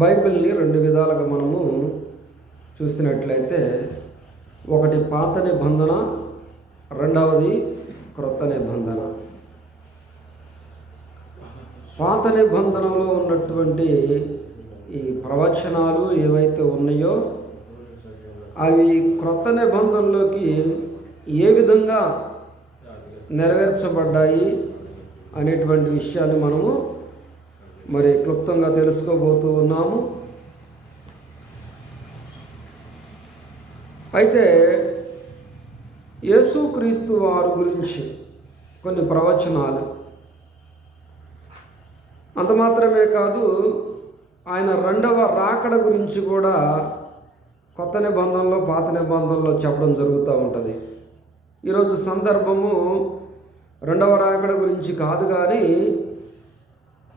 బైబిల్ని రెండు విధాలుగా మనము చూసినట్లయితే, ఒకటి పాత నిబంధన, రెండవది క్రొత్త నిబంధన. పాత నిబంధనలో ఉన్నటువంటి ఈ ప్రవచనాలు ఏవైతే ఉన్నాయో అవి క్రొత్త నిబంధనలోకి ఏ విధంగా నెరవేర్చబడ్డాయి అనేటువంటి విషయాన్ని మనము క్లుప్తంగా తెలుసుకోబోతూ ఉన్నాము. అయితే యేసుక్రీస్తు వారి గురించి కొన్ని ప్రవచనాలు, అంత మాత్రమే కాదు, ఆయన రెండవ రాకడ గురించి కూడా కొత్త నిబంధనలో పాత నిబంధనలో చెప్పడం జరుగుతూ ఉంటుంది. ఈరోజు సందర్భము రెండవ రాకడ గురించి కాదు, కానీ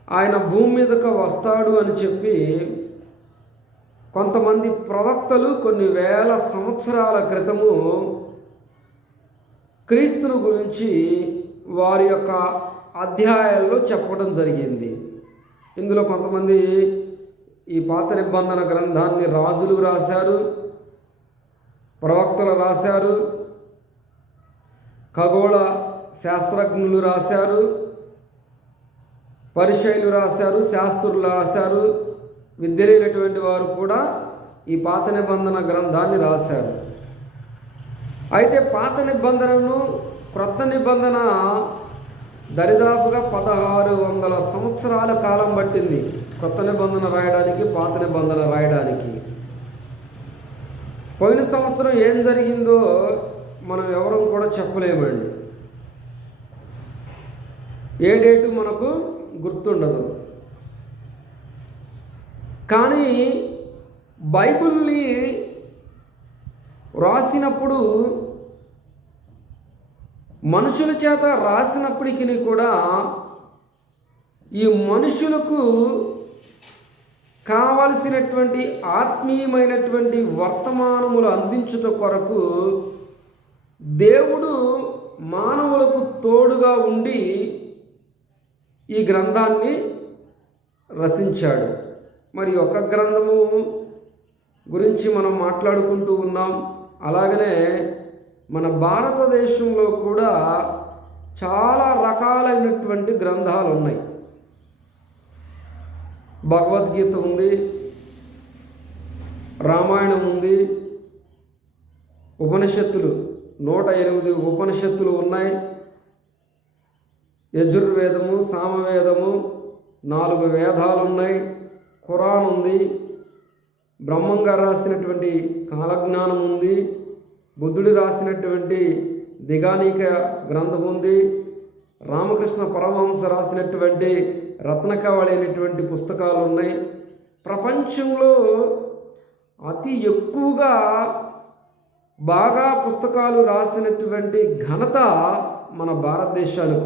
ఆయన భూమి మీదకు వస్తాడు అని చెప్పి కొంతమంది ప్రవక్తలు కొన్ని వేల సంవత్సరాల క్రితము క్రీస్తుని గురించి వారి యొక్క అధ్యాయాల్లో చెప్పడం జరిగింది. ఇందులో కొంతమంది ఈ పాత నిబంధన గ్రంథాన్ని రాజులు రాశారు, ప్రవక్తలు రాశారు, ఖగోళ శాస్త్రజ్ఞులు రాశారు, పరిచయులు రాశారు, శాస్త్రులు రాశారు, విద్యలేనటువంటి వారు కూడా ఈ పాత నిబంధన గ్రంథాన్ని రాశారు. అయితే పాత నిబంధనను క్రొత్త నిబంధన దరిదాపుగా 1600 సంవత్సరాల కాలం పట్టింది కొత్త నిబంధన రాయడానికి, పాత నిబంధన రాయడానికి. పోయిన సంవత్సరం ఏం జరిగిందో మనం ఎవరూ కూడా చెప్పలేమండి. ఏ డేటు మనకు గుర్తుండదు. కానీ బైబిల్ని రాసినప్పుడు, మనుషుల చేత రాసినప్పటికీ కూడా ఈ మనుషులకు కావలసినటువంటి ఆత్మీయమైనటువంటి వర్తమానములు అందించుట కొరకు దేవుడు మానవులకు తోడుగా ఉండి ఈ గ్రంథాన్ని రచించాడు. మరి ఒక గ్రంథము గురించి మనం మాట్లాడుకుంటూ ఉన్నాం. అలాగనే మన భారతదేశంలో కూడా చాలా రకాలైనటువంటి గ్రంథాలు ఉన్నాయి. భగవద్గీత ఉంది, రామాయణం ఉంది, ఉపనిషత్తులు 108 ఉపనిషత్తులు ఉన్నాయి, యజుర్వేదము, సామవేదము, 4 వేదాలు ఉన్నాయి, ఖురాన్ ఉంది, బ్రహ్మంగా రాసినటువంటి కాలజ్ఞానం ఉంది, బుద్ధుడు రాసినటువంటి దిగానీక గ్రంథం ఉంది, రామకృష్ణ పరమహంస రాసినటువంటి రత్నకవళి అనేటువంటి పుస్తకాలు ఉన్నాయి. ప్రపంచంలో అతి ఎక్కువగా బాగా పుస్తకాలు రాసినటువంటి ఘనత మన భారతదేశానికి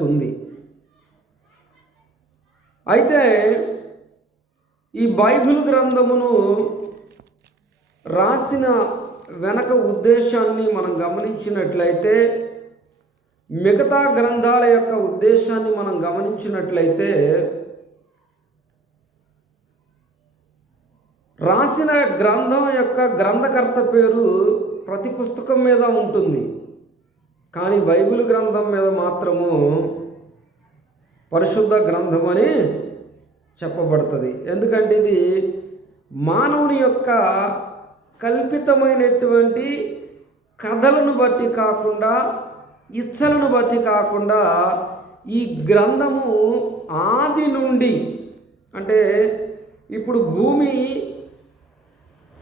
ఉంది. అయితే ఈ బైబిల్ గ్రంథమును రాసిన వెనక ఉద్దేశాన్ని మనం గమనించినట్లయితే, మిగతా గ్రంథాల యొక్క ఉద్దేశాన్ని మనం గమనించినట్లయితే, రాసిన గ్రంథం యొక్క గ్రంథకర్త పేరు ప్రతి పుస్తకం మీద ఉంటుంది, కానీ బైబిల్ గ్రంథం మీద మాత్రము పరిశుద్ధ గ్రంథం అని చెప్పబడుతుంది. ఎందుకంటే ఇది మానవుని యొక్క కల్పితమైనటువంటి కథలను బట్టి కాకుండా, ఇచ్చలను బట్టి కాకుండా, ఈ గ్రంథము ఆది నుండి, అంటే ఇప్పుడు భూమి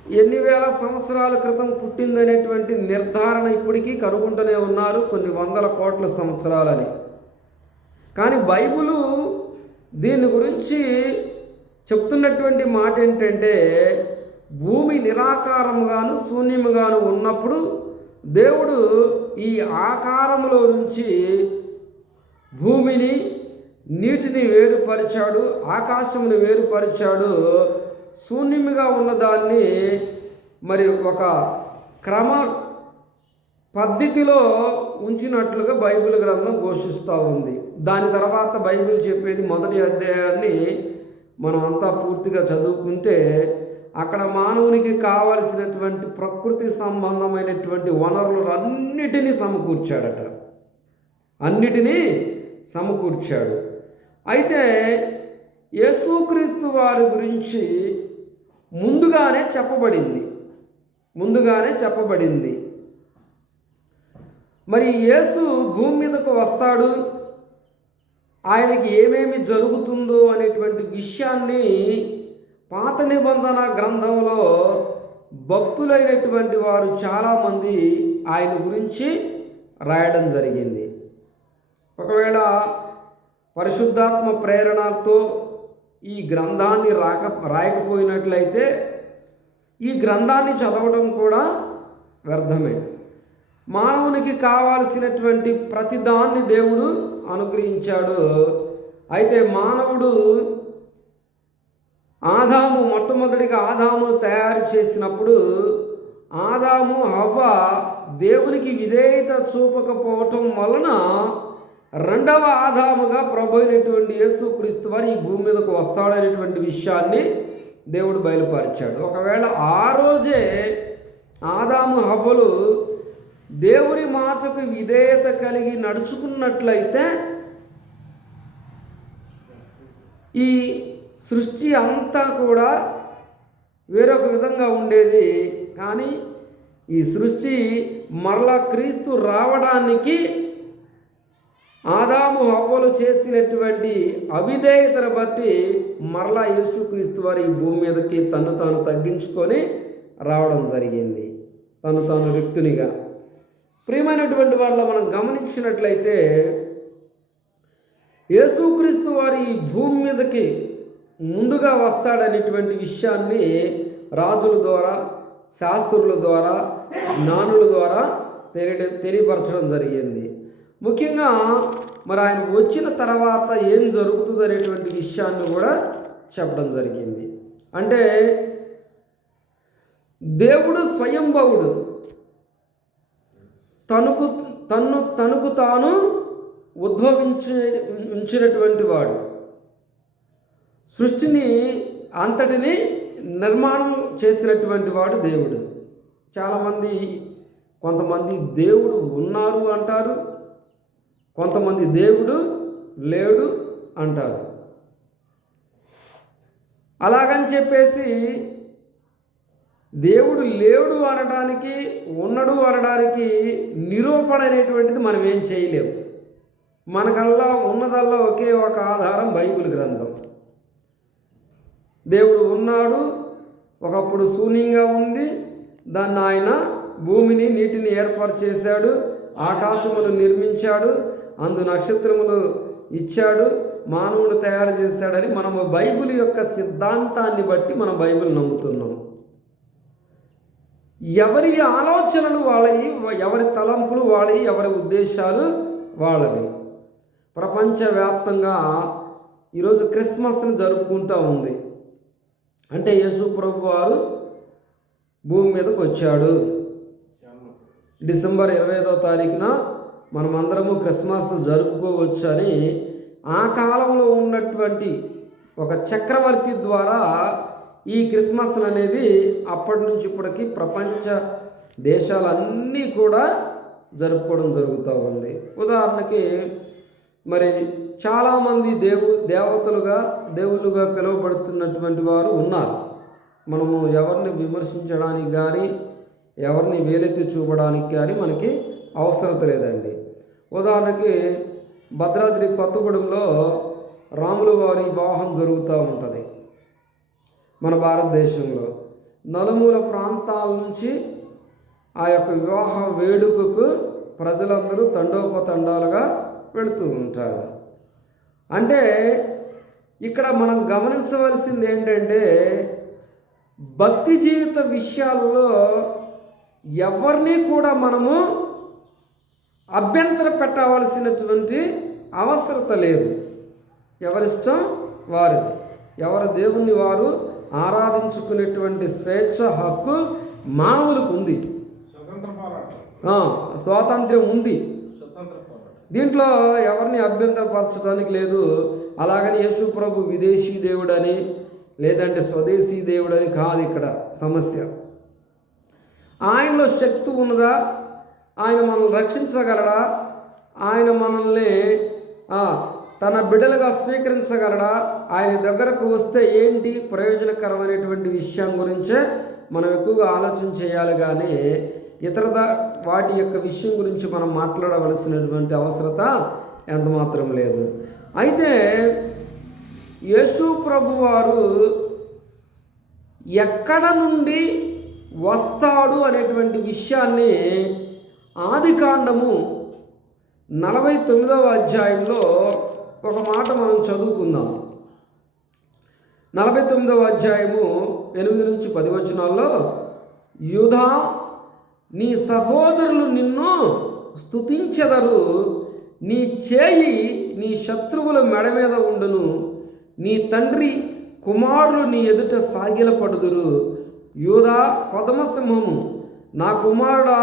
ఎన్ని వేల సంవత్సరాల క్రితం పుట్టిందనేటువంటి నిర్ధారణ ఇప్పటికీ కనుగొంటూనే ఉన్నారు, కొన్ని 100 కోట్ల సంవత్సరాలని. కానీ బైబిలు దీని గురించి చెప్తున్నటువంటి మాట ఏంటంటే, భూమి నిరాకారముగాను శూన్యముగాను ఉన్నప్పుడు దేవుడు ఈ ఆకారములో నుంచి భూమిని, నీటిని వేరుపరిచాడు, ఆకాశముని వేరుపరిచాడు. శూన్యముగా ఉన్నదాన్ని ఒక పద్ధతిలో ఉంచినట్లుగా బైబిల్ గ్రంథం ఘోషిస్తూ ఉంది. దాని తర్వాత బైబిల్ చెప్పేది మొదటి అధ్యాయాన్ని మనం అంతా పూర్తిగా చదువుకుంటే అక్కడ మానవునికి కావలసినటువంటి ప్రకృతి సంబంధమైనటువంటి వనరులు అన్నిటినీ సమకూర్చాడట. అన్నిటినీ సమకూర్చాడు. అయితే యేసుక్రీస్తు వారి గురించి ముందుగానే చెప్పబడింది. మరి యేసు భూమి మీదకు వస్తాడు, ఆయనకి ఏమేమి జరుగుతుందో అనేటువంటి విషయాన్ని పాత నిబంధన గ్రంథంలో భక్తులైనటువంటి వారు చాలామంది ఆయన గురించి రాయడం జరిగింది. ఒకవేళ పరిశుద్ధాత్మ ప్రేరణతో ఈ గ్రంథాన్ని రాయకపోయినట్లయితే ఈ గ్రంథాన్ని చదవడం కూడా వ్యర్థమే. మానవునికి కావాల్సినటువంటి ప్రతిదాన్ని దేవుడు అనుగ్రహించాడు. అయితే మానవుడు మొట్టమొదటిగా ఆదామును తయారు చేసినప్పుడు ఆదాము హవ్వ దేవునికి విధేయత చూపకపోవటం వలన రెండవ ఆదాముగా ప్రభు అయినటువంటి యేసుక్రీస్తు వారు ఈ భూమి మీదకు వస్తాడనేటువంటి విషయాన్ని దేవుడు బయలుపరిచాడు. ఒకవేళ ఆ రోజే ఆదాము హవ్వలు దేవుని మాటకు విధేయత కలిగి నడుచుకున్నట్లయితే ఈ సృష్టి అంతా కూడా వేరొక విధంగా ఉండేది. కానీ ఈ సృష్టి మరలా క్రీస్తు రావడానికి ఆదాము హవ్వలు చేసినటువంటి అవిధేయతను బట్టి మరలా యేసుక్రీస్తు వారు ఈ భూమి మీదకి తను తాను తగ్గించుకొని రావడం జరిగింది, తను తాను వ్యక్తునిగా. ప్రియమైనటువంటి వాళ్ళ మనం గమనించినట్లయితే యేసుక్రీస్తు వారు ఈ భూమి మీదకి ముందుగా వస్తాడనేటువంటి విషయాన్ని రాజుల ద్వారా, శాస్త్రుల ద్వారా, జ్ఞానుల ద్వారా తెలియపరచడం జరిగింది. ముఖ్యంగా మరి ఆయన వచ్చిన తర్వాత ఏం జరుగుతుంది అనేటువంటి విషయాన్ని కూడా చెప్పడం జరిగింది. అంటే దేవుడు స్వయంభవుడు, తనకు తాను ఉంచినటువంటి వాడు, సృష్టిని అంతటిని నిర్మాణం చేసినటువంటి వాడు దేవుడు. కొంతమంది దేవుడు ఉన్నారు అంటారు, కొంతమంది దేవుడు లేడు అంటారు. అలాగని చెప్పేసి దేవుడు లేడు అనడానికి, ఉన్నాడు అనడానికి నిరూపణ అనేటువంటిది మనం ఏం చేయలేము. మనకల్లా ఉన్నదల్లా ఒకే ఒక ఆధారం బైబిల్ గ్రంథం. దేవుడు ఉన్నాడు, ఒకప్పుడు శూన్యంగా ఉంది, దాన్ని ఆయన భూమిని నీటిని ఏర్పాటు చేశాడు, ఆకాశములు నిర్మించాడు, అందు నక్షత్రములు ఇచ్చాడు, మానవుని తయారు చేశాడని మనము బైబిల్ యొక్క సిద్ధాంతాన్ని బట్టి మనం బైబిల్ నమ్ముతున్నాం. ఎవరి ఆలోచనలు వాళ్ళవి, ఎవరి తలంపులు వాళ్ళవి, ఎవరి ఉద్దేశాలు వాళ్ళవి. ప్రపంచవ్యాప్తంగా ఈరోజు క్రిస్మస్ని జరుపుకుంటూ ఉంది. అంటే యేసు ప్రభు వారు భూమి మీదకు వచ్చాడు. డిసెంబర్ 25వ తారీఖున మనమందరము క్రిస్మస్ జరుపుకోవచ్చు అని ఆ కాలంలో ఉన్నటువంటి ఒక చక్రవర్తి ద్వారా ఈ క్రిస్మస్ అనేది అప్పటి నుంచి ఇప్పటికి ప్రపంచ దేశాలన్నీ కూడా జరుపుకోవడం జరుగుతూ ఉంది. ఉదాహరణకి మరి చాలామంది దేవుళ్ళుగా పిలువబడుతున్నటువంటి వారు ఉన్నారు. మనము ఎవరిని విమర్శించడానికి కానీ, ఎవరిని వేలెత్తి చూపడానికి కానీ మనకి అవసరం లేదండి. ఉదాహరణకి భద్రాద్రి కొత్తగూడెంలో రాముల వారి వివాహం జరుగుతూ ఉంటుంది. మన భారతదేశంలో నలుమూల ప్రాంతాల నుంచి ఆ యొక్క వివాహ వేడుకకు ప్రజలందరూ తండోపతండాలుగా వెళుతూ ఉంటారు. అంటే ఇక్కడ మనం గమనించవలసింది ఏంటంటే భక్తి జీవిత విషయాల్లో ఎవరిని కూడా మనము అభ్యంతర పెట్టవలసినటువంటి అవసరత లేదు. ఎవరిష్టం వారిది. ఎవరి దేవుణ్ణి వారు ఆరాధించుకునేటువంటి స్వేచ్ఛ హక్కు మానవులకు ఉంది. స్వాతంత్ర్యం ఉంది. దీంట్లో ఎవరిని అభ్యంతరపరచడానికి లేదు. అలాగని యేసు ప్రభు విదేశీ దేవుడని లేదంటే స్వదేశీ దేవుడని కాదు ఇక్కడ సమస్య. ఆయనలో శక్తి ఉన్నదా? ఆయన మనల్ని రక్షించగలడా? ఆయన మనల్ని తన బిడ్డలుగా స్వీకరించగలడా? ఆయన దగ్గరకు వస్తే ఏంటి ప్రయోజనకరమైనటువంటి విషయం గురించే మనం ఎక్కువగా ఆలోచన చేయాలి, కానీ ఇతర వాటి యొక్క విషయం గురించి మనం మాట్లాడవలసినటువంటి అవసరత ఎంతమాత్రం లేదు. అయితే యేసు ప్రభువారు ఎక్కడ నుండి వస్తాడు అనేటువంటి విషయాన్ని ఆదికాండము 49వ అధ్యాయంలో ఒక మాట మనం చదువుకుందాం. 49వ అధ్యాయము 8 నుంచి 10 వచనాల్లో, యూదా, నీ సహోదరులు నిన్ను స్తుతించెదరు, నీ చేయి నీ శత్రువుల మెడ మీద ఉండును, నీ తండ్రి కుమారులు నీ ఎదుట సాగిలపడుదురు. యూదా కొదమసింహము, నా కుమారుడా,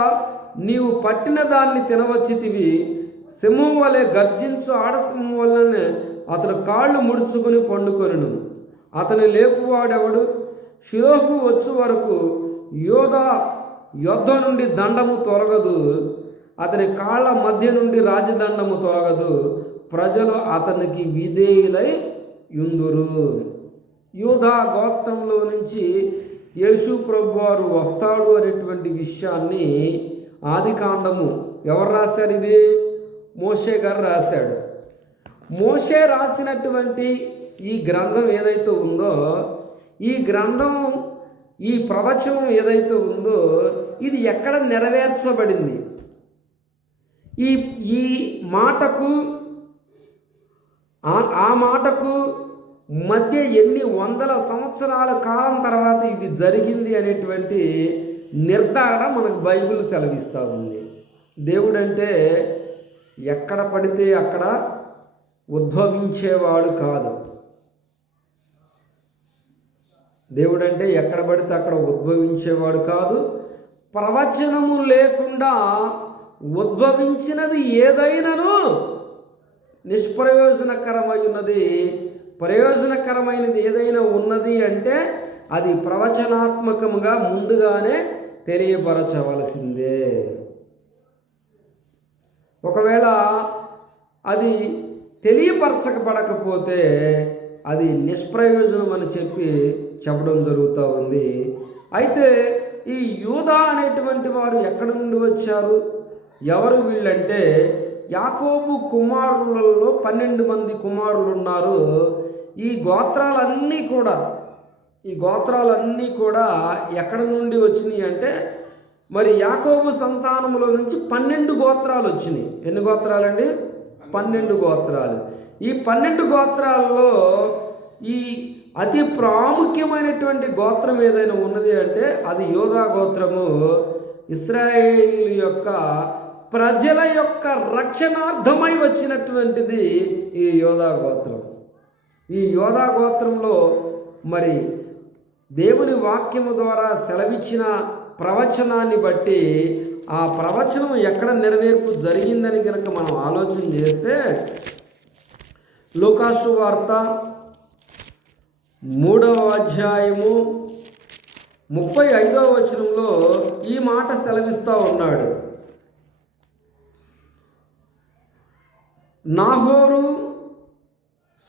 నీవు పట్టిన దాన్ని తినవచ్చితివి. సింహం వలె గర్జించు ఆడసింహం వల్లనే అతడు కాళ్ళు ముడుచుకుని పండుకొనును. అతని లేపువాడెవడు? షిలోహు వచ్చు వరకు యూదా యుద్ధ నుండి దండము తొలగదు, అతని కాళ్ళ మధ్య నుండి రాజదండము తొలగదు. ప్రజలు అతనికి విధేయులై యుందురు. యూదా గోత్రంలో నుంచి యేసు ప్రభువారు వస్తాడు అనేటువంటి విషయాన్ని ఆదికాండము ఎవరు రాశారు? ఇది మోషే గారు రాశాడు. మోషే రాసినటువంటి ఈ గ్రంథం ఏదైతే ఉందో, ఈ గ్రంథం, ఈ ప్రవచనం ఏదైతే ఉందో, ఇది ఎక్కడ నెరవేర్చబడింది? ఈ మాటకు ఆ మాటకు మధ్య ఎన్ని వందల సంవత్సరాల కాలం తర్వాత ఇది జరిగింది అనేటువంటి నిర్ధారణ మనకు బైబిల్ సెలవిస్తూ ఉంది. దేవుడంటే ఎక్కడ పడితే అక్కడ ఉద్భవించేవాడు కాదు. దేవుడంటే ఎక్కడ పడితే అక్కడ ఉద్భవించేవాడు కాదు. ప్రవచనము లేకుండా ఉద్భవించినది ఏదైనాను నిష్ప్రయోజనకరమై ఉన్నది. ప్రయోజనకరమైనది ఏదైనా ఉన్నది అంటే అది ప్రవచనాత్మకముగా ముందుగానే తెలియపరచవలసిందే. ఒకవేళ అది తెలియపరచకపడకపోతే అది నిష్ప్రయోజనం అని చెప్పడం జరుగుతూ ఉంది. అయితే ఈ యూదా అనేటువంటి వారు ఎక్కడి నుండి వచ్చారు? ఎవరు వీళ్ళంటే, యాకోబు కుమారులలో 12 మంది కుమారులు ఉన్నారు. ఈ గోత్రాలన్నీ కూడా ఎక్కడి నుండి వచ్చినాయి అంటే, మరి యాకోబు సంతానములో నుంచి 12 గోత్రాలు వచ్చినాయి. ఎన్ని గోత్రాలండి? 12 గోత్రాలు. ఈ 12 గోత్రాల్లో ఈ అతి ప్రాముఖ్యమైనటువంటి గోత్రం ఏదైనా ఉన్నది అంటే అది యూదా గోత్రము. ఇశ్రాయేలీయుల యొక్క ప్రజల యొక్క రక్షణార్థమై వచ్చినటువంటిది ఈ యూదా గోత్రం. ఈ యూదా గోత్రంలో మరి దేవుని వాక్యము ద్వారా సెలవిచ్చిన ప్రవచనాన్ని బట్టి ఆ ప్రవచనం ఎక్కడ నెరవేర్పు జరిగిందని కనుక మనం ఆలోచన చేస్తే, లూకాసు వార్త 3వ అధ్యాయము 35వ వచనంలో ఈ మాట సెలవిస్తూ ఉన్నాడు. నాహోరు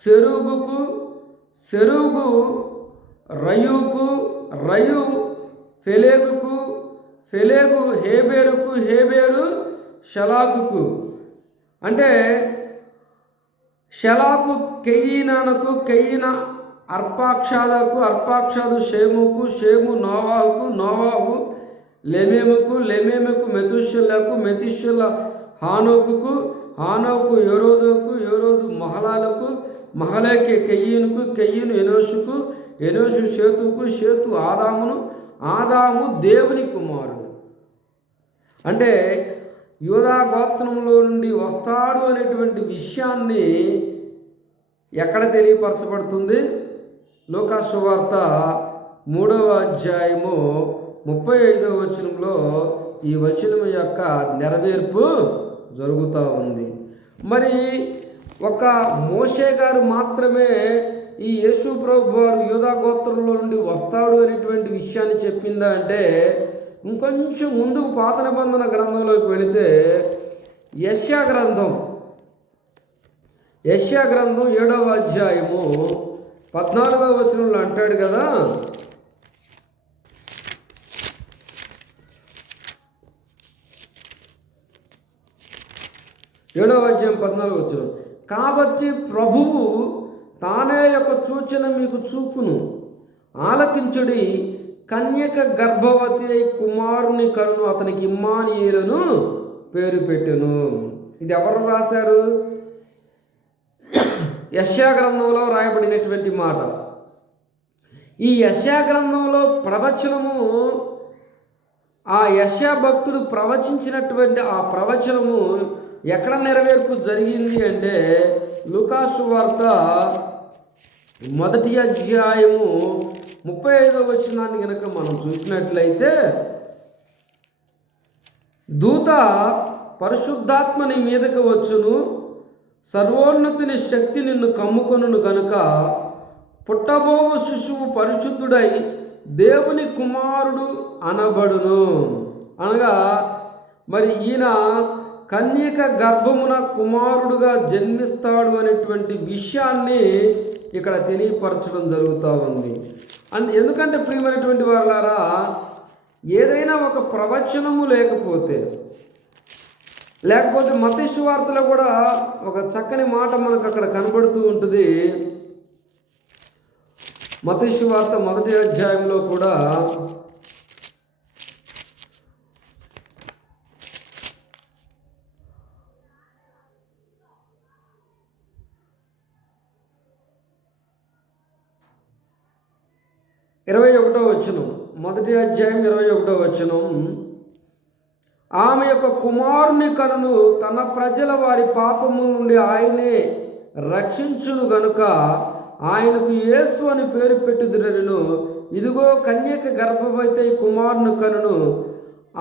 సెరూగుకు, సెరూగు రయూకు, రయు ఫెలేగుకు, ఫెలేగు హేబేరుకు, హేబేరు షలాకుకు. అంటే షలాకు కెయీనానకు, కెయీన అర్పాక్షాదకు, అర్పాక్షాదు షేముకు, షేము నోవాహుకు, నోవాహు లెమేముకు, లెమేముకు మెతుషెలకు, మెతుషెల హానోకుకు, హానోకు యోరోదుకు, యోరోదు మహలాలకు, మహలేకి కెయ్యనుకు, కెయ్యను ఎనోషుకు, ఎనోషు షేతుకు, షేతు ఆదామును, ఆదాము దేవుని కుమారుడు. అంటే యూదా గోత్రంలో నుండి వస్తాడు అనేటువంటి విషయాన్ని ఎక్కడ తెలియపరచబడుతుంది? లూకాసు వార్త 3వ అధ్యాయము 35వ వచనంలో ఈ వచనం యొక్క నెరవేర్పు జరుగుతూ ఉంది. మరి ఒక మోషే గారు మాత్రమే ఈ యేసు ప్రభు వారు యూదా గోత్రంలో నుండి వస్తాడు అనేటువంటి విషయాన్ని చెప్పిందా అంటే, ఇంకొంచెం ముందుకు పాత నిబంధన గ్రంథంలోకి వెళితే యెషయా గ్రంథం 7వ అధ్యాయము 14వ వచనంలో అంటాడు కదా, 7వ అధ్యాయం 14వ వచనం, కాబట్టి ప్రభువు తానే యొక్క సూచన మీకు చూపును, ఆలకించుడి, కన్యక గర్భవతి అయి కుమారుని కనును, అతనికి ఇమ్మానుయేలును పేరు పెట్టెను. ఇది ఎవరు రాశారు? యెషయా గ్రంథంలో రాయబడినటువంటి మాట. ఈ యెషయా గ్రంథంలో ప్రవచనము, ఆ యెషయా భక్తుడు ప్రవచించినటువంటి ఆ ప్రవచనము ఎక్కడ నెరవేర్పు జరిగింది అంటే, లూకాసు వార్త 1వ అధ్యాయము 35వ వచనాన్ని కనుక మనం చూసినట్లయితే, దూత పరిశుద్ధాత్మ నీ మీదకి వచ్చును, సర్వోన్నతుని శక్తి నిన్ను కమ్ముకొనును గనుక పుట్టబోవు శిశువు పరిశుద్ధుడై దేవుని కుమారుడు అనబడును. అనగా మరి ఈయన కన్యక గర్భమున కుమారుడుగా జన్మిస్తాడు అనేటువంటి విషయాన్ని ఇక్కడ తెలియపరచడం జరుగుతూ ఉంది. ఎందుకంటే ప్రియమైనటువంటి వారులారా, ఏదైనా ఒక ప్రవచనము లేకపోతే మత్తయి సువార్తలో కూడా ఒక చక్కని మాట మనకు అక్కడ కనబడుతూ ఉంటుంది. మత్తయి సువార్త 1వ అధ్యాయంలో కూడా వచనం, 1వ అధ్యాయం 21వ వచనం, ఆమె యొక్క కుమారుని కనును, తన ప్రజల వారి పాపము నుండి ఆయనే రక్షించును గనుక ఆయనకు యేసు అని పేరు పెట్టుదురను. ఇదిగో కన్యక గర్భవతి కుమారుని కనును,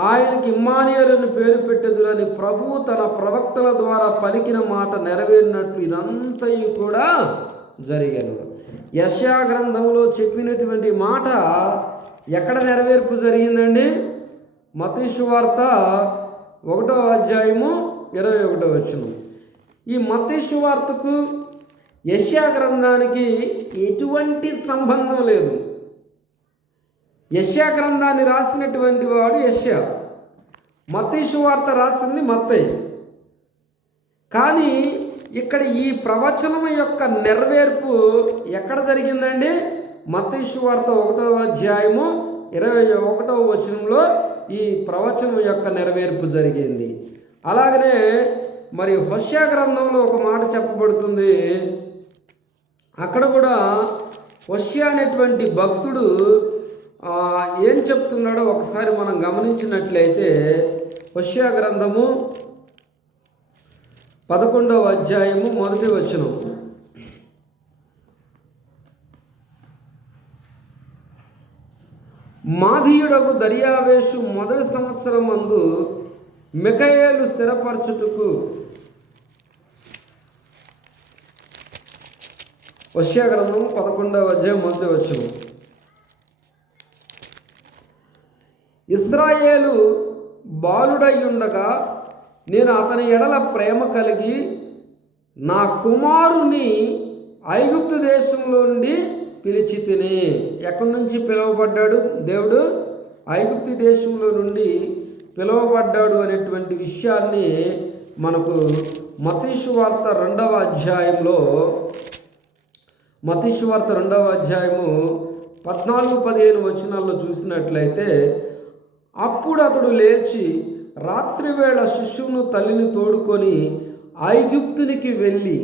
ఆయనకి ఇమ్మానుయేలును పేరు పెట్టెదురని ప్రభువు తన ప్రవక్తల ద్వారా పలికిన మాట నెరవేరినట్లు ఇదంతయు కూడా జరిగాను. యెషయా గ్రంథంలో చెప్పినటువంటి మాట ఎక్కడ నెరవేర్పు జరిగిందండి? మత్తయి సువార్త 1వ అధ్యాయము 21వ వచనం. ఈ మత్తయి సువార్తకు యెషయా గ్రంథానికి ఎటువంటి సంబంధం లేదు. యెషయా గ్రంథాన్ని రాసినటువంటి వాడు యెషయా, మత్తయి సువార్త రాసింది మత్తయి. కానీ ఇక్కడ ఈ ప్రవచనం యొక్క నెరవేర్పు ఎక్కడ జరిగిందండి? మత్తయి సువార్త 1వ అధ్యాయము 21వ వచనంలో ఈ ప్రవచనం యొక్క నెరవేర్పు జరిగింది. అలాగనే మరి హోషేయ గ్రంథంలో ఒక మాట చెప్పబడుతుంది. అక్కడ కూడా హోషేయ అనేటువంటి భక్తుడు ఏం చెప్తున్నాడో ఒకసారి మనం గమనించినట్లయితే, హోషేయ గ్రంథము 11వ అధ్యాయము 1వ వచనం, మాధీయుడకు దర్యావేషు మొదటి సంవత్సరం మందు మిఖాయేలు స్థిరపరచుటకు. హోషేయ గ్రంథము 11వ అధ్యాయం 1వ వచనం, ఇశ్రాయేలు బాలుడై ఉండగా నేను అతని ఎడల ప్రేమ కలిగి నా కుమారుని ఐగుప్తు దేశంలో నుండి పిలిచి తిని. ఎక్కడి నుంచి పిలువబడ్డాడు దేవుడు? ఐగుప్తు దేశంలో నుండి పిలువబడ్డాడు అనేటువంటి విషయాన్ని మనకు మత్తయి సువార్త 2వ అధ్యాయంలో, మత్తయి సువార్త 2వ అధ్యాయము 14-15 వచనాల్లో చూసినట్లయితే, అప్పుడు అతడు లేచి రాత్రివేళ శిశువును తల్లిని తోడుకొని ఐగుప్తునికి వెళ్ళి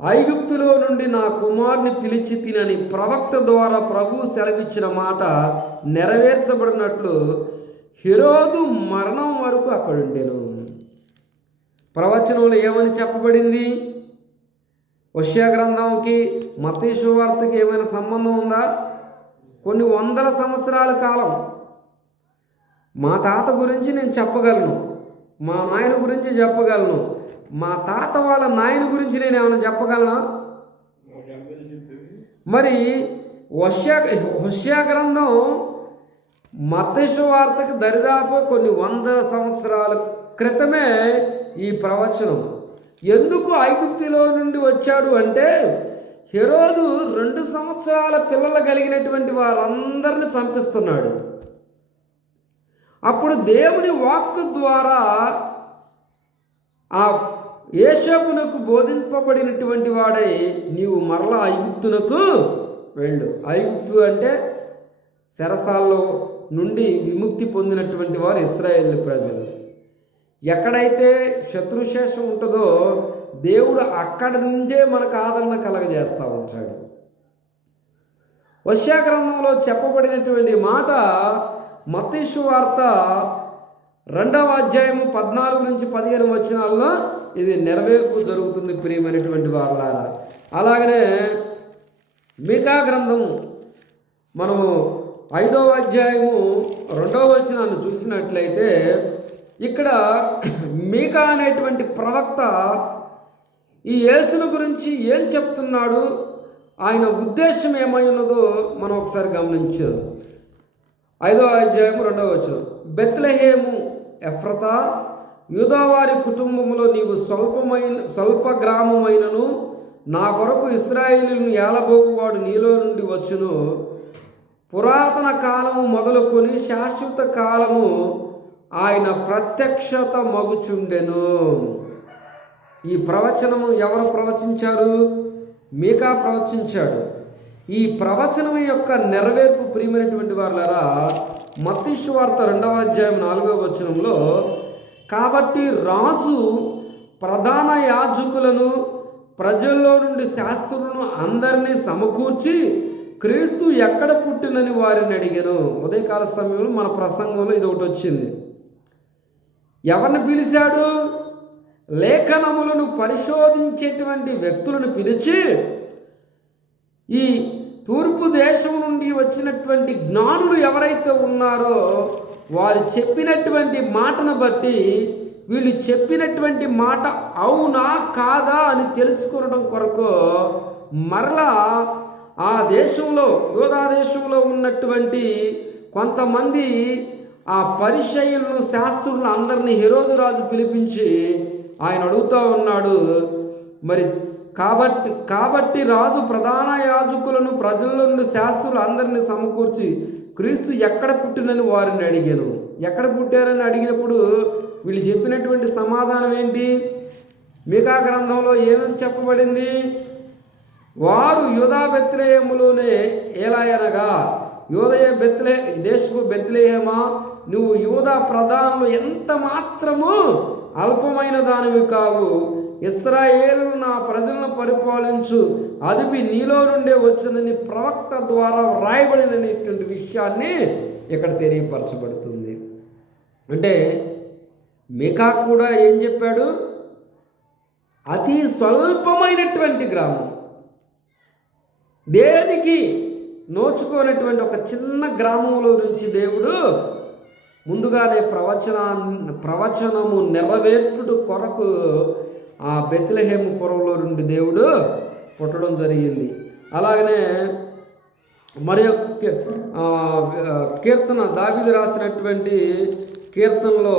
ఐగుప్తులో నుండి నా కుమారుని పిలిచి తినని ప్రవక్త ద్వారా ప్రభువు సెలవిచ్చిన మాట నెరవేర్చబడినట్లు హెరోదు మరణం వరకు అక్కడుండెను. ప్రవచనంలో ఏమని చెప్పబడింది? హోషేయ గ్రంథంకి మత్తయి సువార్తకి ఏమైనా సంబంధం ఉందా? కొన్ని వందల సంవత్సరాల కాలం మా తాత గురించి నేను చెప్పగలను, మా నాయన గురించి చెప్పగలను, మా తాత వాళ్ళ నాయన గురించి నేను ఏమైనా చెప్పగలనా? మరి హోషేయ గ్రంథం మత్తయి సువార్తకు దరిదాపు కొన్ని 100 సంవత్సరాల క్రితమే ఈ ప్రవచనం. ఎందుకు ఐగుప్తులో నుండి వచ్చాడు అంటే, హెరోదు 2 సంవత్సరాల పిల్లలు కలిగినటువంటి వారందరిని చంపిస్తున్నాడు. అప్పుడు దేవుని వాక్కు ద్వారా ఆ యోసేపునకు బోధింపబడినటువంటి వాడై, నీవు మరలా ఐగుప్తునకు వెళ్ళు. ఐగుప్తు అంటే చెరసాల్లో నుండి విముక్తి పొందినటువంటి వారు ఇశ్రాయేలు ప్రజలు. ఎక్కడైతే శత్రుశేషం ఉంటుందో దేవుడు అక్కడి నుండే మనకు ఆదరణ కలగజేస్తూ ఉంటాడు. హోషేయ గ్రంథంలో చెప్పబడినటువంటి మాట మత్తయి సువార్త 2వ అధ్యాయము 14 నుంచి 15 వచనాల్లో ఇది నెరవేర్పు జరుగుతుంది ప్రియమైనటువంటి వారలారా. అలాగనే మీకా గ్రంథము మనము 5వ అధ్యాయము 2వ వచనాన్ని చూసినట్లయితే, ఇక్కడ మీకా అనేటువంటి ప్రవక్త ఈ యేసుని గురించి ఏం చెప్తున్నాడు, ఆయన ఉద్దేశం ఏమై ఉన్నదో మనం ఒకసారి గమనించాం. 5వ అధ్యాయము 2వ వచనం, బెత్లెహేము ఎఫ్రతా, యూదావారి కుటుంబంలో నీవు స్వల్ప గ్రామమైనను నా కొరకు ఇశ్రాయేలును ఏలబోగువాడు నీలో నుండి వచ్చును. పురాతన కాలము మొదలుకొని శాశ్వత కాలము ఆయన ప్రత్యక్షత మగుచుండెను. ఈ ప్రవచనము ఎవరు ప్రవచించారు? మీకా ప్రవచించాడు. ఈ ప్రవచనం యొక్క నెరవేర్పు ప్రియమైనటువంటి వారలారా, మత్తయి సువార్త 2వ అధ్యాయం 4వ వచనంలో, కాబట్టి రాజు ప్రధాన యాజకులను ప్రజల్లో నుండి శాస్త్రులను అందరినీ సమకూర్చి క్రీస్తు ఎక్కడ పుట్టినని వారిని అడిగాను. ఉదయకాల సమయంలో మన ప్రసంగంలో ఇది ఒకటి వచ్చింది. ఎవరిని పిలిచాడు? లేఖనములను పరిశోధించేటువంటి వ్యక్తులను పిలిచి, ఈ తూర్పు దేశం నుండి వచ్చినటువంటి జ్ఞానులు ఎవరైతే ఉన్నారో వారు చెప్పినటువంటి మాటను బట్టి వీళ్ళు చెప్పినటువంటి మాట అవునా కాదా అని తెలుసుకోవడం కొరకు మరలా ఆ దేశంలో, యూదా దేశంలో ఉన్నటువంటి కొంతమంది ఆ పరిసయ్యులను, శాస్త్రులను అందరినీ హెరోదు రాజు పిలిపించి ఆయన అడుగుతూ ఉన్నాడు. మరి కాబట్టి రాజు ప్రధాన యాజకులను ప్రజల్లో నుండి శాస్త్రులు అందరినీ సమకూర్చి క్రీస్తు ఎక్కడ పుట్టినని వారిని అడిగాను. ఎక్కడ పుట్టారని అడిగినప్పుడు వీళ్ళు చెప్పినటువంటి సమాధానం ఏంటి? మీకా గ్రంథంలో ఏమని చెప్పబడింది? వారు యూదా బెత్లెహేములోనే ఏలాయనగా, యూదయ దేశపు బెత్లెహేమా, నువ్వు యూదా ప్రధానులు ఎంత మాత్రము అల్పమైన దానివి కావు. ఇశ్రాయేలు నా ప్రజలను పరిపాలించు అదిపి నీలో నుండే వచ్చినని ప్రవక్త ద్వారా వ్రాయబడినటువంటి విషయాన్ని ఇక్కడ తెలియపరచబడుతుంది. అంటే మీకా కూడా ఏం చెప్పాడు? అతి స్వల్పమైనటువంటి గ్రామం, దేనికి నోచుకోనటువంటి ఒక చిన్న గ్రామంలో నుంచి దేవుడు ముందుగానే ప్రవచనము నెరవేర్పుడు కొరకు ఆ బెత్లెహేము పురంలో నుండి దేవుడు పుట్టడం జరిగింది. అలాగనే మరి కీర్తన దావీదు రాసినటువంటి కీర్తనలో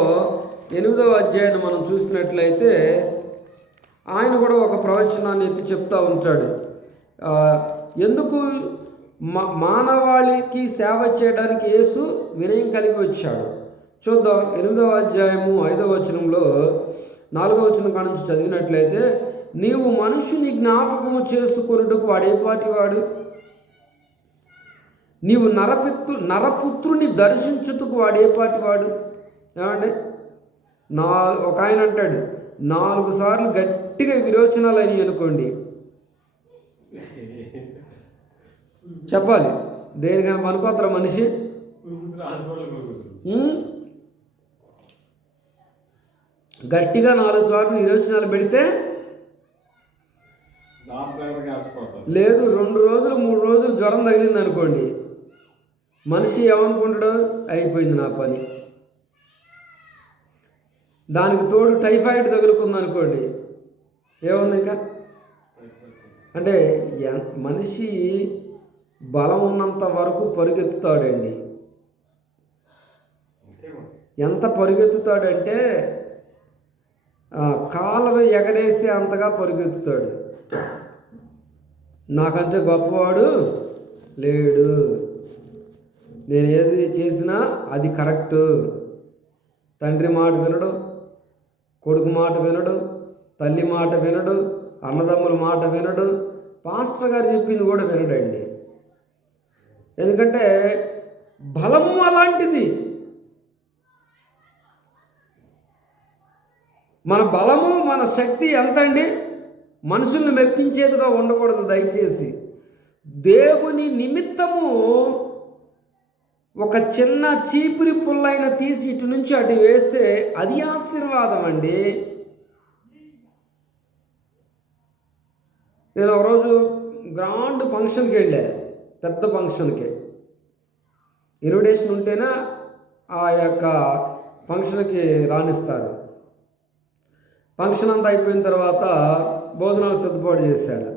8వ అధ్యాయాన్ని మనం చూసినట్లయితే ఆయన కూడా ఒక ప్రవచనాన్ని ఎత్తి చెప్తూ ఉంటాడు. ఎందుకు మానవాళికి సేవ చేయడానికి యేసు వినయం కలిగి వచ్చాడు. చూద్దాం. 8వ అధ్యాయము 5వ వచనంలో 4వ వచనం కాడ నుంచి చదివినట్లయితే, నీవు మనుషుని జ్ఞాపకము చేసుకొనుటకు వాడేపాటి వాడు, నీవు నరపుత్రుని దర్శించుటకు వాడేపాటి వాడు. ఏమండి, ఒక ఆయన అంటాడు 4 సార్లు గట్టిగా విరోచనాలు అయినాయి అనుకోండి, చెప్పాలి దేనికైనా పనుకోతారా మనిషి? గట్టిగా 4 సార్లు విరోచనాలు పెడితే లేదు, 2 రోజులు 3 రోజులు జ్వరం తగిలింది అనుకోండి, మనిషి ఏమనుకుంటాడు? అయిపోయింది నా పని. దానికి తోడు టైఫాయిడ్ తగులుకుందనుకోండి, ఏముంది ఇంకా? అంటే మనిషి బలం ఉన్నంత వరకు పరుగెత్తుతాడండి. ఎంత పరుగెత్తుతాడంటే కాలరు ఎగరేసి అంతగా పరుగెత్తుతాడు. నాకంటే గొప్పవాడు లేడు, నేను ఏది చేసినా అది కరెక్టు. తండ్రి మాట వినడు, కొడుకు మాట వినడు, తల్లి మాట వినడు, అన్నదమ్ముల మాట వినడు, పాస్టర్ గారు చెప్పింది కూడా వినడండి. ఎందుకంటే బలము అలాంటిది. మన బలము, మన శక్తి ఎంత అండి? మనుషుల్ని మెప్పించేదిగా ఉండకూడదు దయచేసి. దేవుని నిమిత్తము ఒక చిన్న చీపురి పుల్లైన తీసి ఇటు నుంచి అటు వేస్తే అది ఆశీర్వాదం అండి. నేను ఒకరోజు గ్రాండ్ ఫంక్షన్కి వెళ్ళా, పెద్ద ఫంక్షన్కి. ఇన్విటేషన్ ఉంటేనే ఆ యొక్క ఫంక్షన్కి రాణిస్తారు. ఫంక్షన్ అంతా అయిపోయిన తర్వాత భోజనాలు సర్దుబాటు చేశాడు.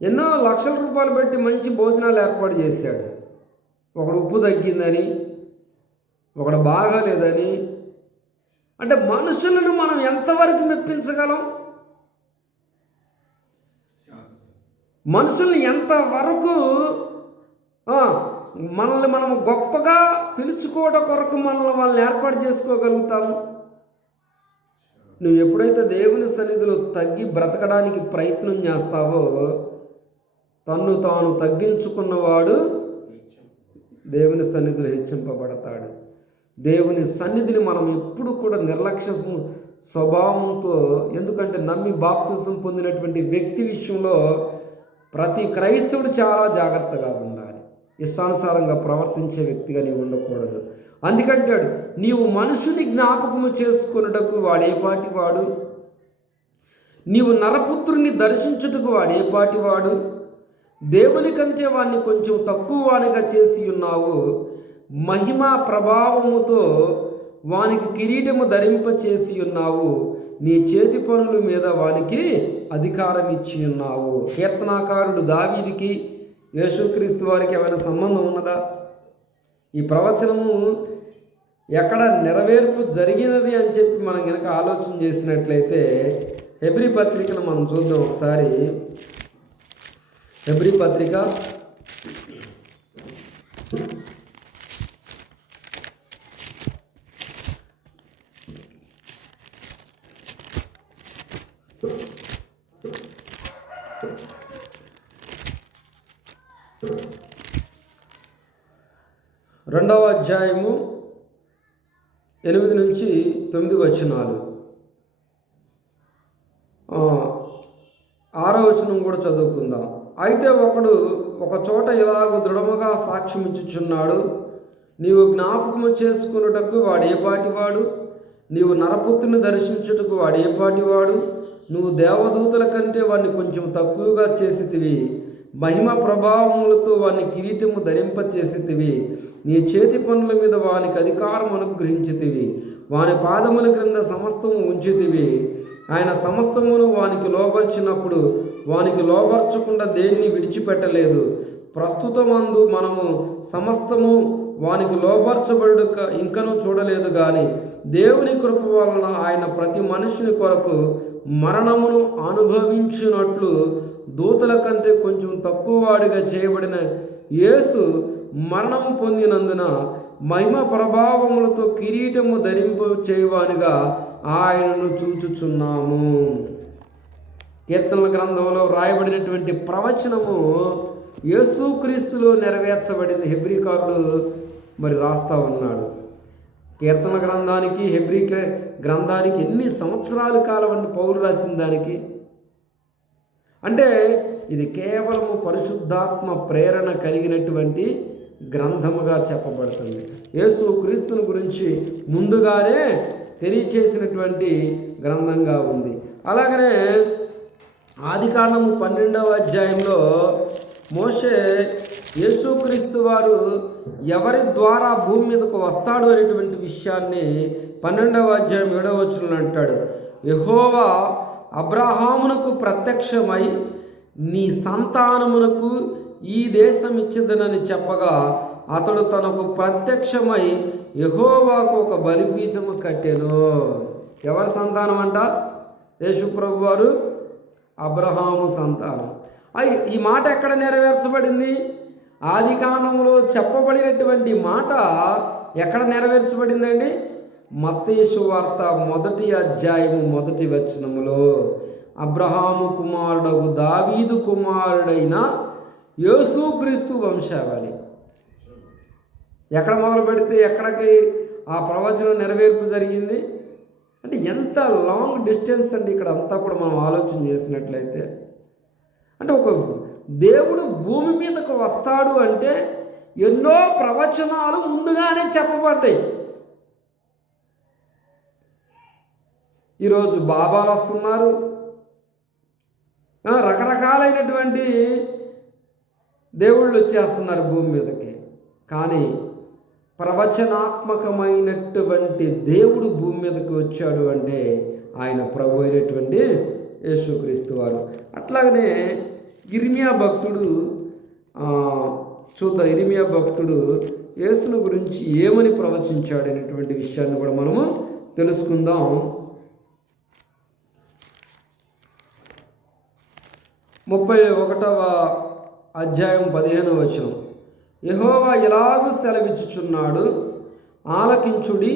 ఎన్నో లక్షల రూపాయలు పెట్టి మంచి భోజనాలు ఏర్పాటు చేశాడు. ఒకడు ఉప్పు తగ్గిందని, ఒకడు బాగాలేదని. అంటే మనుషులను మనం ఎంతవరకు మెప్పించగలం? మనుషుల్ని ఎంతవరకు మనల్ని మనం గొప్పగా పిలుచుకోవడం కొరకు వాళ్ళని ఏర్పాటు చేసుకోగలుగుతాము? నువ్వు ఎప్పుడైతే దేవుని సన్నిధిలో తగ్గి బ్రతకడానికి ప్రయత్నం చేస్తావో, తన్ను తాను తగ్గించుకున్నవాడు దేవుని సన్నిధిలో హెచ్చింపబడతాడు. దేవుని సన్నిధిని మనం ఎప్పుడు కూడా నిర్లక్ష్య స్వభావంతో, ఎందుకంటే నమ్మి బాప్తిజం పొందినటువంటి వ్యక్తి విషయంలో ప్రతి క్రైస్తవుడు చాలా జాగ్రత్తగా ఉండాలి. ఇష్టానుసారంగా ప్రవర్తించే వ్యక్తిగా నీవు ఉండకూడదు. అందుకంటాడు, నీవు మనుషుని జ్ఞాపకము చేసుకున్నటకు వాడేపాటి వాడు, నీవు నరపుత్రుని దర్శించుటకు వాడేపాటి వాడు, దేవుని కంటే వాడిని కొంచెం తక్కువ వానిగా చేసి ఉన్నావు, మహిమా ప్రభావముతో వానికి కిరీటము ధరింపచేసి ఉన్నావు, నీ చేతి పనుల మీద వానికి అధికారం ఇచ్చి ఉన్నావు. కీర్తనాకారుడు దావీదుకి యేసుక్రీస్తు వారికి ఏమైనా సంబంధం ఉన్నదా? ఈ ప్రవచనము ఎక్కడ నెరవేర్పు జరిగినది అని చెప్పి మనం కనుక ఆలోచన చేసినట్లయితే హెబ్రీ పత్రికను మనం చూద్దాం ఒకసారి. హెబ్రీ పత్రిక 2వ అధ్యాయము 8 నుంచి 9 వచనాలు, 6వ వచనం కూడా చదువుకుందాం. అయితే ఒకడు ఒక చోట ఇలాగ దృఢముగా సాక్ష్యం ఇచ్చుచున్నాడు, నీవు జ్ఞాపకము చేసుకున్నటకు వాడు ఏపాటివాడు, నీవు నరపుత్రుని దర్శించుటకు వాడు ఏపాటివాడు, నువ్వు దేవదూతల కంటే వాడిని కొంచెం తక్కువగా చేసితివి, మహిమ ప్రభావములతో వాడిని కిరీటము ధరింపచేసితివి, నీ చేతి పనుల మీద వానికి అధికారం అనుగ్రహించితివి, వాని పాదముల క్రింద సమస్తము ఉంచితివి. ఆయన సమస్తమును వానికి లోబర్చినప్పుడు వానికి లోబర్చకుండా దేన్ని విడిచిపెట్టలేదు. ప్రస్తుతమందు మనము సమస్తము వానికి లోబర్చబడు ఇంకనూ చూడలేదు, కానీ దేవుని కృప వలన ఆయన ప్రతి మనుషుని కొరకు మరణమును అనుభవించినట్లు దూతల కంటే కొంచెం తక్కువ వాడిగా చేయబడిన యేసు మరణము పొందినందున మహిమ ప్రభావములతో కిరీటము ధరింపు చేయవానిగా ఆయనను చూచుచున్నాము. కీర్తనల గ్రంథంలో వ్రాయబడినటువంటి ప్రవచనము యేసుక్రీస్తులో నెరవేర్చబడింది. హెబ్రీకారుడు మరి రాస్తా ఉన్నాడు. కీర్తన గ్రంథానికి హెబ్రీ గ్రంథానికి ఎన్ని సంవత్సరాల కాలం అండి పౌలు రాసిన దానికి? అంటే ఇది కేవలము పరిశుద్ధాత్మ ప్రేరణ కలిగినటువంటి గ్రంథముగా చెప్పబడుతుంది. యేసుక్రీస్తుని గురించి ముందుగానే తెలియచేసినటువంటి గ్రంథంగా ఉంది. అలాగనే ఆదికాండము 12వ అధ్యాయంలో మోషే యేసుక్రీస్తు వారు ఎవరి ద్వారా భూమి మీదకు వస్తాడు అనేటువంటి విషయాన్ని 12వ అధ్యాయం 7వ వచనంలో అంటాడు, యెహోవా అబ్రహామునకు ప్రత్యక్షమై నీ సంతానమునకు ఈ దేశం ఇచ్చేదనని చెప్పగా అతడు తనకు ప్రత్యక్షమై యెహోవాకు ఒక బలిపీఠము కట్టెను. ఎవరి సంతానం అంట? యేసుప్రభు వారు అబ్రహాము సంతానం. ఈ మాట ఎక్కడ నెరవేర్చబడింది? ఆది కాండంలో చెప్పబడినటువంటి మాట ఎక్కడ నెరవేర్చబడిందండి? మత్తయి సువార్త 1వ అధ్యాయము 1వ వచనములో అబ్రహాము కుమారుడగు దావీదు కుమారుడైన యేసుక్రీస్తు వంశావళి. ఎక్కడ మొదలు పెడితే ఎక్కడికి ఆ ప్రవచనం నెరవేర్పు జరిగింది అంటే ఎంత లాంగ్ డిస్టెన్స్ అండి ఇక్కడ అంతా కూడా మనం ఆలోచన చేసినట్లయితే. అంటే ఒక దేవుడు భూమి మీదకు వస్తాడు అంటే ఎన్నో ప్రవచనాలు ముందుగానే చెప్పబడ్డాయి. ఈరోజు బాబాలు వస్తున్నారు, రకరకాలైనటువంటి దేవుళ్ళు వచ్చేస్తున్నారు భూమి మీదకి. కానీ ప్రవచనాత్మకమైనటువంటి దేవుడు భూమి మీదకి వచ్చాడు అంటే ఆయన ప్రభు అయినటువంటి యేసుక్రీస్తు వారు. అట్లాగనే ఇర్మియా భక్తుడు చూద్దాం. ఇర్మియా భక్తుడు యేసును గురించి ఏమని ప్రవచించాడు అనేటువంటి విషయాన్ని కూడా మనము తెలుసుకుందాం. 31వ అధ్యాయం 15వ వచనం, యెహోవా ఇలాగు సెలవిచ్చుచున్నాడు, ఆలకించుడి,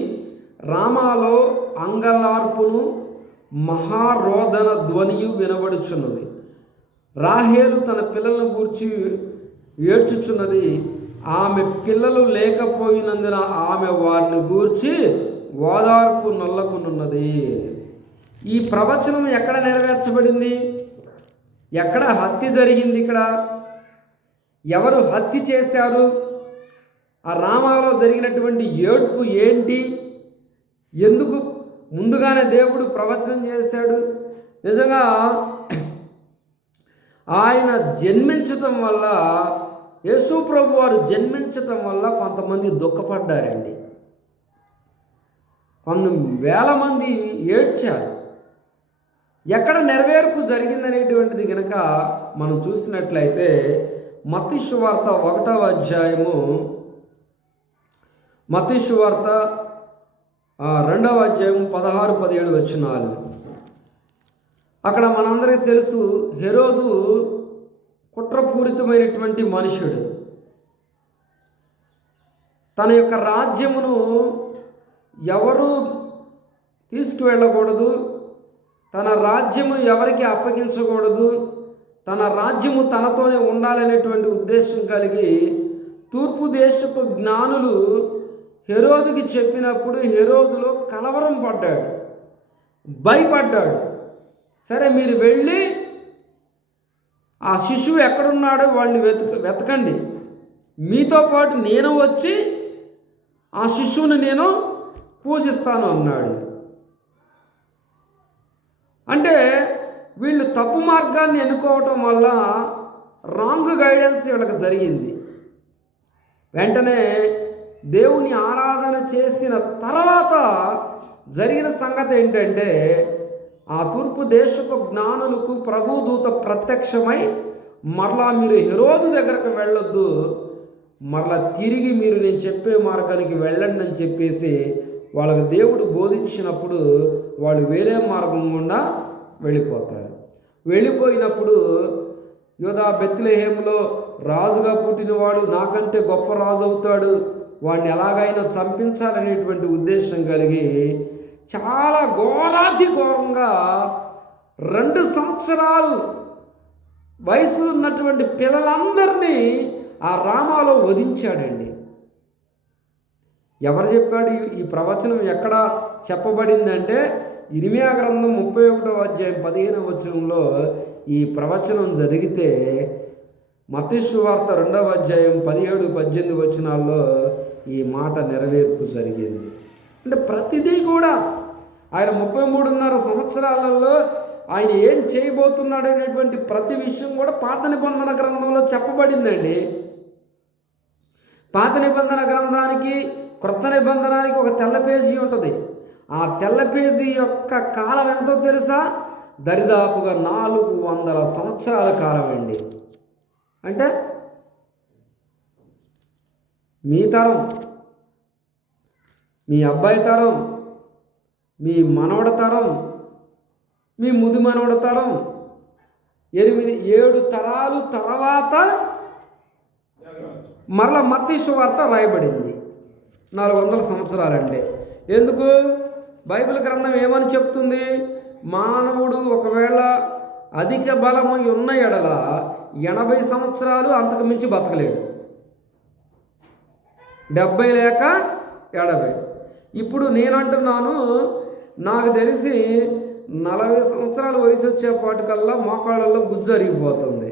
రామాలో అంగలార్పును మహారోదన ధ్వనియు వినబడుచున్నది. రాహేలు తన పిల్లలను గూర్చి ఏడ్చుచున్నది, ఆమె పిల్లలు లేకపోయినందున ఆమె వారిని గూర్చి ఓదార్పు నొల్లకునున్నది. ఈ ప్రవచనం ఎక్కడ నెరవేర్చబడింది? ఎక్కడ హత్య జరిగింది? ఇక్కడ ఎవరు హత్య చేశారు? ఆ రామాలో జరిగినటువంటి ఏడ్పు ఏంటి? ఎందుకు ముందుగానే దేవుడు ప్రవచనం చేశాడు? నిజంగా ఆయన జన్మించటం వల్ల, యేసు ప్రభు వారు జన్మించటం వల్ల కొంతమంది దుఃఖపడ్డారండి. కొన్ని వేల మంది ఏడ్చారు. ఎక్కడ నెరవేర్పు జరిగిందనేటువంటిది కనుక మనం చూసినట్లయితే మత్తయి సువార్త 1వ అధ్యాయము, మత్తయి సువార్త 2వ అధ్యాయం 16-17 వచనాలు. అక్కడ మనందరికీ తెలుసు, హెరోదు కుట్రపూరితమైనటువంటి మనుషుడు. తన యొక్క రాజ్యమును ఎవరు తీసుకువెళ్ళకూడదు, తన రాజ్యమును ఎవరికి అప్పగించకూడదు, తన రాజ్యము తనతోనే ఉండాలనేటువంటి ఉద్దేశం కలిగి తూర్పు దేశపు జ్ఞానులు హెరోదుకి చెప్పినప్పుడు హెరోదులో కలవరం పడ్డాడు, భయపడ్డాడు. సరే, మీరు వెళ్ళి ఆ శిశువు ఎక్కడున్నాడో వాడిని వెతకండి, మీతో పాటు నేను వచ్చి ఆ శిశువుని నేను పూజిస్తాను అన్నాడు. అంటే వీళ్ళు తప్పు మార్గాన్ని ఎన్నుకోవటం వల్ల రాంగ్ గైడెన్స్ వీళ్ళకి జరిగింది. వెంటనే దేవుని ఆరాధన చేసిన తర్వాత జరిగిన సంగతి ఏంటంటే, ఆ తూర్పు దేశపు జ్ఞానులకు ప్రభుదూత ప్రత్యక్షమై, మరలా మీరు హెరోదు దగ్గరకు వెళ్ళొద్దు, మరలా తిరిగి మీరు నేను చెప్పే మార్గానికి వెళ్ళండి అని చెప్పేసి వాళ్ళకి దేవుడు బోధించినప్పుడు వాళ్ళు వేరే మార్గం గుండా వెళ్ళిపోతారు. వెళ్ళిపోయినప్పుడు యోధా బెత్లెహేములో రాజుగా పుట్టినవాడు నాకంటే గొప్ప రాజు అవుతాడు, వాడిని ఎలాగైనా చంపించాలనేటువంటి ఉద్దేశం కలిగి చాలా ఘోరాతి ఘోరంగా 2 సంవత్సరాలు వయసు ఉన్నటువంటి పిల్లలందరినీ ఆ రామాలో వధించాడండి. ఎవరు చెప్పాడు ఈ ప్రవచనం? ఎక్కడ చెప్పబడిందంటే ఇర్మియా గ్రంథం 31వ అధ్యాయం 15వ వచనంలో ఈ ప్రవచనం జరిగితే, మత్తయి సువార్త 2వ అధ్యాయం 17-18 వచనాల్లో ఈ మాట నెరవేర్పు జరిగింది. అంటే ప్రతిదీ కూడా ఆయన 33.5 సంవత్సరాలలో ఆయన ఏం చేయబోతున్నాడు అనేటువంటి ప్రతి విషయం కూడా పాత నిబంధన గ్రంథంలో చెప్పబడిందండి. పాత నిబంధన గ్రంథానికి క్రొత్త నిబంధనానికి ఒక తెల్ల పేజీ ఉంటుంది. ఆ తెల్ల పేజీ యొక్క కాలం ఎంతో తెలుసా? దరిదాపుగా 400 సంవత్సరాల కాలం అండి. అంటే మీ తరం, మీ అబ్బాయి తరం, మీ మనవడ తరం, మీ ముది మనవడ తరం, 7 తరాలు తర్వాత మరలా మత్తయి సువార్త రాయబడింది. 400 సంవత్సరాలంటే ఎందుకు? బైబిల్ గ్రంథం ఏమని చెప్తుంది? మానవుడు ఒకవేళ అధిక బలము ఉన్న ఎడల 80 సంవత్సరాలు అంతకు మించి బతకలేడు, 70 లేక 80. ఇప్పుడు నేనంటున్నాను, నాకు తెలిసి 40 సంవత్సరాల వయసు వచ్చేపాటికల్లా మోకాళ్ళల్లో గుజ్జు అరిగిపోతుంది,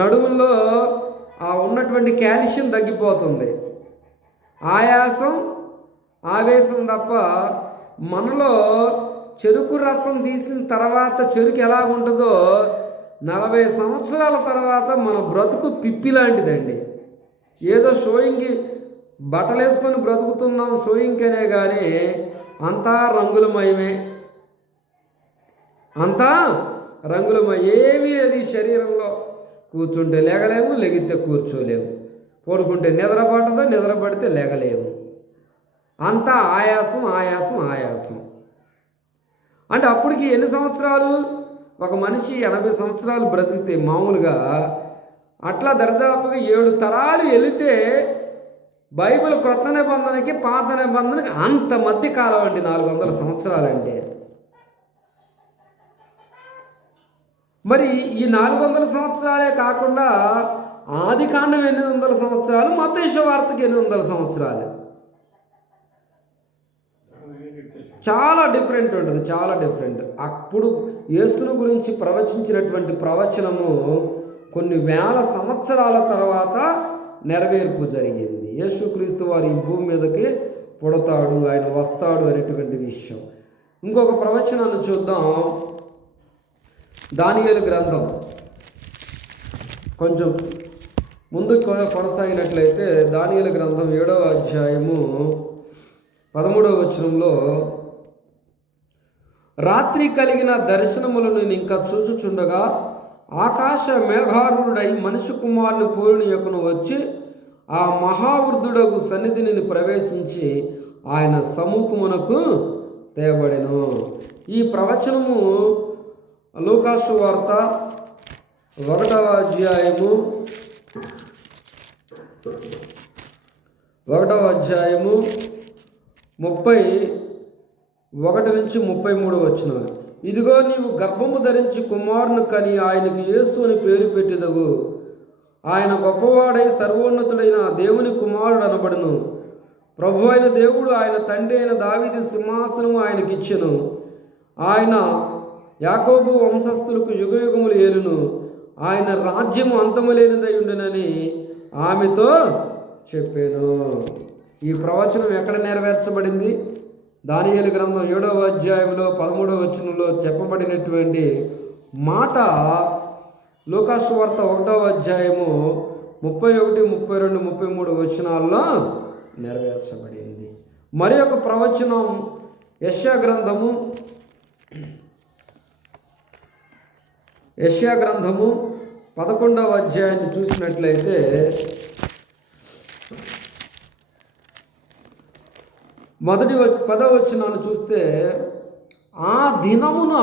నడుముల్లో ఉన్నటువంటి కాల్షియం తగ్గిపోతుంది, ఆయాసం ఆవేశం తప్ప మనలో చెరుకు రసం తీసిన తర్వాత చెరుకు ఎలా ఉంటుందో 40 సంవత్సరాల తర్వాత మన బ్రతుకు పిప్పి లాంటిదండి. ఏదో షోయింగ్కి బట్టలు వేసుకొని బ్రతుకుతున్నాం షోయింగ్కనే కానీ అంతా రంగులమయమే, అంతా రంగులమయం. ఏమీ లేదు ఈ శరీరంలో. కూర్చుంటే లేగలేము, లెగితే కూర్చోలేము, పడుకుంటే నిద్ర పట్టదు, నిద్ర పడితే లేగలేము, అంతా ఆయాసం ఆయాసం ఆయాసం. అంటే అప్పటికి ఎన్ని సంవత్సరాలు? ఒక మనిషి 80 సంవత్సరాలు బ్రతికితే మామూలుగా, అట్లా దరిదాపుగా 7 తరాలు వెళితే బైబిల్ క్రొత్త నిబంధనకి పాత నిబంధనకి అంత మధ్య కాలం అండి 400 సంవత్సరాలంటే. మరి ఈ 400 సంవత్సరాలే కాకుండా ఆది కాండం 800 సంవత్సరాలు, మత్తయి సువార్తకి 800 సంవత్సరాలు. చాలా డిఫరెంట్ ఉంటుంది, చాలా డిఫరెంట్. అప్పుడు యేసును గురించి ప్రవచించినటువంటి ప్రవచనము కొన్ని వేల సంవత్సరాల తర్వాత నెరవేర్పు జరిగింది. యేసుక్రీస్తు వారు ఈ భూమి మీదకి పుడతాడు, ఆయన వస్తాడు అనేటువంటి విషయం. ఇంకొక ప్రవచనాన్ని చూద్దాం. దానియేలు గ్రంథం కొంచెం ముందు కొనసాగినట్లయితే దానియేలు గ్రంథం 7వ అధ్యాయము 13వ వచనంలో, రాత్రి కలిగిన దర్శనములను నేను ఇంకా చూచుచుండగా ఆకాశ మేఘారుడై మనిషి కుమారుని పూరుని యొక్కను వచ్చి ఆ మహావృద్ధుడగు సన్నిధిని ప్రవేశించి ఆయన సముఖమునకు తేబడెను. ఈ ప్రవచనము లూకాసు వార్త 1వ అధ్యాయము 31 నుంచి 33 వచనాలు. ఇదిగో నీవు గర్భము ధరించి కుమారుని కని ఆయనకు యేసు అని పేరు పెట్టెదవు. ఆయన గొప్పవాడై సర్వోన్నతుడైన దేవుని కుమారుడు అనబడును. ప్రభు అయిన దేవుడు ఆయన తండ్రి అయిన దావీదు సింహాసనము ఆయనకిచ్చెను. ఆయన యాకోబు వంశస్థులకు యుగయుగములు ఏలును. ఆయన రాజ్యము అంతము లేనిదై ఉండునని ఆమెతో చెప్పాను. ఈ ప్రవచనం ఎక్కడ నెరవేర్చబడింది? దానియేలు గ్రంథం 7వ అధ్యాయంలో 13వ వచనంలో చెప్పబడినటువంటి మాట లూకాసు వార్త 1వ అధ్యాయము 31, 32, 33 వచనాల్లో నెరవేర్చబడింది. మరి ఒక ప్రవచనం యెషయా గ్రంథము 11వ అధ్యాయాన్ని చూసినట్లయితే మొదటి 10వ వచనాన్ని చూస్తే, ఆ దినమున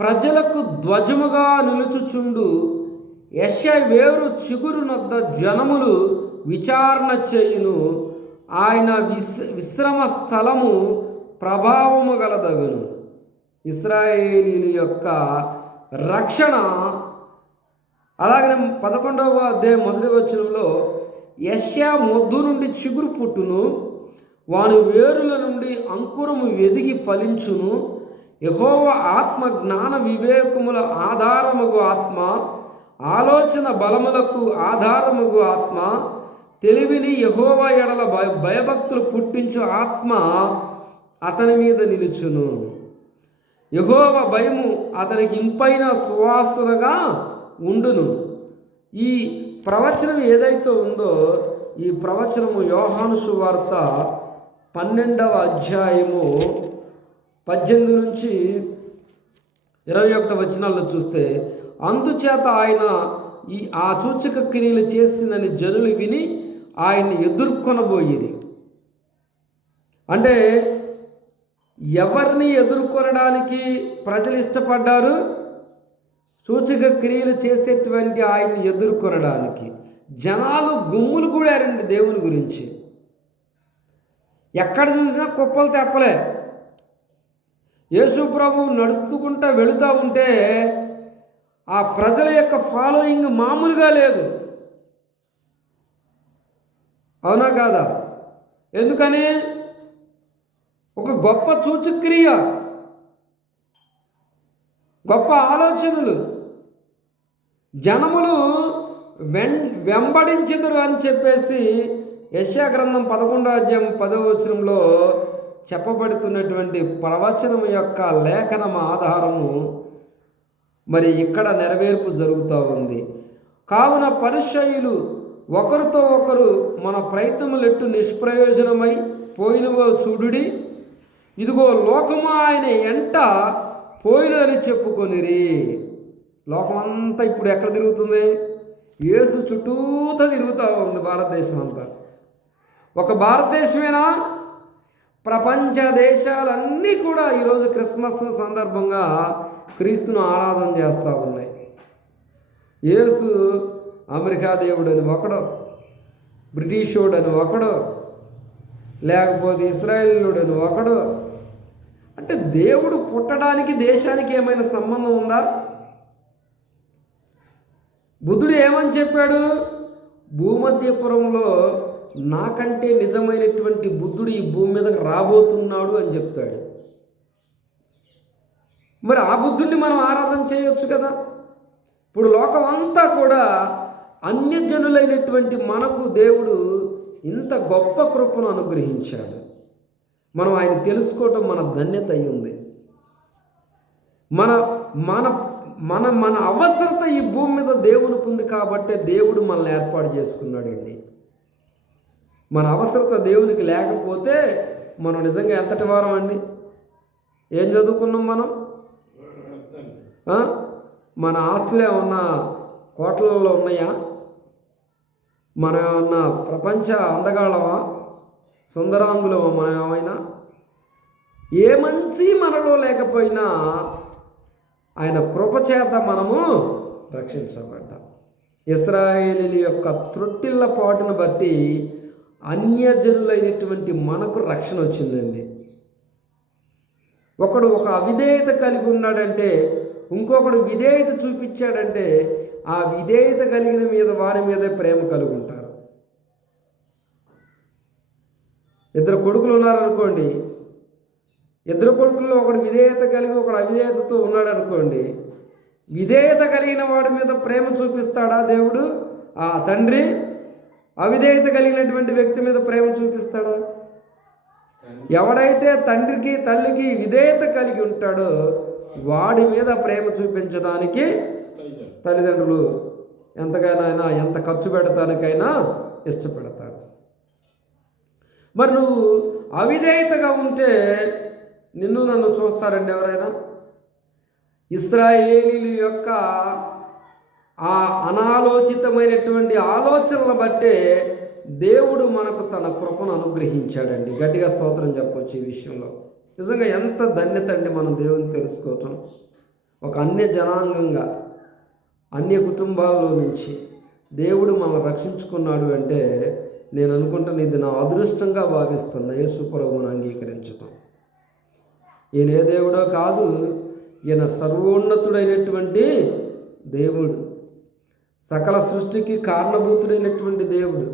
ప్రజలకు ధ్వజముగా నిలుచుచుండు యెషయా వేరు చిగురునొద్ద జనములు విచారణ చేయును. ఆయన విశ్రమ స్థలము ప్రభావము గలదగును. ఇశ్రాయేలీల యొక్క రక్షణ. అలాగనే 11వ అధ్యాయం 1వ వచనంలో యెషయా మొద్దు నుండి చిగురు పుట్టును, వాని వేరుల నుండి అంకురము ఎదిగి ఫలించును. యెహోవా ఆత్మ జ్ఞాన వివేకముల ఆధారముగు ఆత్మ, ఆలోచన బలములకు ఆధారముగు ఆత్మ, తెలివిని యెహోవా ఎడల భయభక్తులు పుట్టించు ఆత్మ అతని మీద నిలుచును. యెహోవా భయము అతనికి ఇంపైన సువాసనగా ఉండును. ఈ ప్రవచనం ఏదైతే ఉందో, ఈ ప్రవచనము యోహాను సువార్త 12వ అధ్యాయము 18 నుంచి 21 వచనాల్లో చూస్తే, అందుచేత ఆయన ఆ సూచక క్రియలు చేసిందని జనులు విని ఆయన్ని ఎదుర్కొనబోయేది. అంటే ఎవరిని ఎదుర్కొనడానికి ప్రజలు ఇష్టపడ్డారు? సూచక క్రియలు చేసేటువంటి ఆయన్ని ఎదుర్కొనడానికి జనాలు గుమ్ములు కూడారండి దేవుని గురించి. ఎక్కడ చూసినా కుప్పలు తెప్పలే. యేసు ప్రభువు నడుచుకుంటూ వెళుతూ ఉంటే ఆ ప్రజల యొక్క ఫాలోయింగ్ మామూలుగా లేదు. అవునా కాదా? ఎందుకని? ఒక గొప్ప సూచక్రియ, గొప్ప ఆలోచనలు, జనములు వెంబడించెదరు అని చెప్పేసి యెషయా గ్రంథం 11వ అధ్యాయం 10వ వచనంలో చెప్పబడుతున్నటువంటి ప్రవచనం యొక్క లేఖనం ఆధారము మరి ఇక్కడ నెరవేర్పు జరుగుతూ ఉంది. కావున పరిసయ్యులు ఒకరితో ఒకరు, మన ప్రయత్నములెట్టు నిష్ప్రయోజనమై పోయినవో చూడుడి, ఇదిగో లోకము ఆయన ఎంట పోయినని చెప్పుకొనిరి. లోకమంతా ఇప్పుడు ఎక్కడ తిరుగుతుంది? యేసు చుట్టూతా తిరుగుతూ ఉంది భారతదేశం అంతా. ఒక భారతదేశమేనా? ప్రపంచ దేశాలన్నీ కూడా ఈరోజు క్రిస్మస్ సందర్భంగా క్రీస్తును ఆరాధన చేస్తూ ఉన్నాయి. యేసు అమెరికా దేవుడని ఒకడు, బ్రిటిషోడని ఒకడు, లేకపోతే ఇస్రాయేలుడని ఒకడు. అంటే దేవుడు పుట్టడానికి దేశానికి ఏమైనా సంబంధం ఉందా? బుద్ధుడు ఏమని చెప్పాడు? భూమధ్యపురంలో నాకంటే నిజమైనటువంటి బుద్ధుడు ఈ భూమి మీదకి రాబోతున్నాడు అని చెప్తాడు. మరి ఆ బుద్ధుడిని మనం ఆరాధన చేయొచ్చు కదా. ఇప్పుడు లోకం అంతా కూడా అన్యజనులైనటువంటి మనకు దేవుడు ఇంత గొప్ప కృపను అనుగ్రహించాడు. మనం ఆయన తెలుసుకోవటం మన ధన్యత అయ్యింది. మన మన మన మన అవసరత ఈ భూమి మీద దేవునికి ఉంది కాబట్టే దేవుడు మనల్ని ఏర్పాటు చేసుకున్నాడండి. మన అవసరత దేవునికి లేకపోతే మనం నిజంగా ఎంతటి వారం అండి? ఏం చదువుకున్నాం మనం? మన ఆస్తులే ఉన్న కోట్లలో ఉన్నాయా? మనం ఏమన్నా ప్రపంచ అందగాళ్ళమా, సుందరాంగులమా? మనం ఏమైనా ఏ మంచి మనలో లేకపోయినా ఆయన కృపచేత మనము రక్షించబడ్డాం. ఇశ్రాయేలీయుల యొక్క త్రొట్టిళ్ళ పాటును బట్టి అన్యజనులైనటువంటి మనకు రక్షణ వచ్చిందండి. ఒకడు ఒక అవిధేయత కలిగి ఉన్నాడంటే, ఇంకొకడు విధేయత చూపించాడంటే, ఆ విధేయత కలిగిన మీద వారి మీదే ప్రేమ కలిగి ఉంటారు. ఇద్దరు కొడుకులు ఉన్నారనుకోండి, ఇద్దరు కొడుకుల్లో ఒకడు విధేయత కలిగి ఒకడు అవిధేయతతో ఉన్నాడు అనుకోండి, విధేయత కలిగిన వాడి మీద ప్రేమ చూపిస్తాడా దేవుడు? ఆ తండ్రి అవిధేయత కలిగినటువంటి వ్యక్తి మీద ప్రేమ చూపిస్తాడా? ఎవడైతే తండ్రికి తల్లికి విధేయత కలిగి ఉంటాడో వాడి మీద ప్రేమ చూపించడానికి తల్లిదండ్రులు ఎంతకైనా ఎంత ఖర్చు పెడతానికైనా ఇష్టపడతారు. మరి నువ్వు అవిధేయతగా ఉంటే నిన్ను నన్ను చూస్తారండి ఎవరైనా? ఇశ్రాయేలీయుల యొక్క ఆ అనాలోచితమైనటువంటి ఆలోచనలను బట్టే దేవుడు మనకు తన కృపను అనుగ్రహించాడండి. గట్టిగా స్తోత్రం చెప్పొచ్చు ఈ విషయంలో. నిజంగా ఎంత ధన్యత అండి మనం దేవుని తెలుసుకోవటం. ఒక అన్య జనాంగంగా, అన్య కుటుంబాల్లో నుంచి దేవుడు మనం రక్షించుకున్నాడు అంటే నేను అనుకుంటాను ఇది నా అదృష్టంగా భావిస్తున్నా యేసు ప్రభువును అంగీకరించటం. ఈయన ఏ దేవుడో కాదు, ఈయన సర్వోన్నతుడైనటువంటి దేవుడు, సకల సృష్టికి కారణభూతుడైనటువంటి దేవుడు.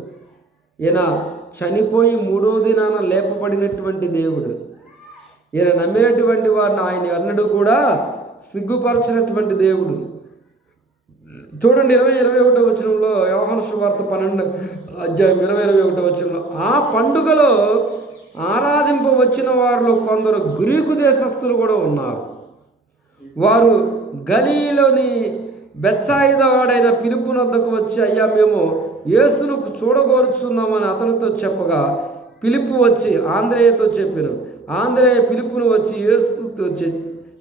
ఈయన చనిపోయి 3వ దినాన లేపబడినటువంటి దేవుడు. ఈయన నమ్మినటువంటి వారిని ఆయన అన్నడు కూడా సిగ్గుపరచినటువంటి దేవుడు. చూడండి 20-21 వచనంలో, యోహాను సువార్త 12వ అధ్యాయం 20-21 వచనంలో, ఆ పండుగలో ఆరాధింపవచ్చిన వారిలో కొందరు గ్రీకు దేశస్థులు కూడా ఉన్నారు. వారు గలీలోని బెత్సాయిదా వాడైన ఫిలిప్పు వద్దకు వచ్చి, అయ్యా మేము యేసును చూడగోరుచున్నామని అతనితో చెప్పగా, పిలుపు వచ్చి ఆంద్రేయతో చెప్పాను. ఆంద్రేయ పిలుపును వచ్చి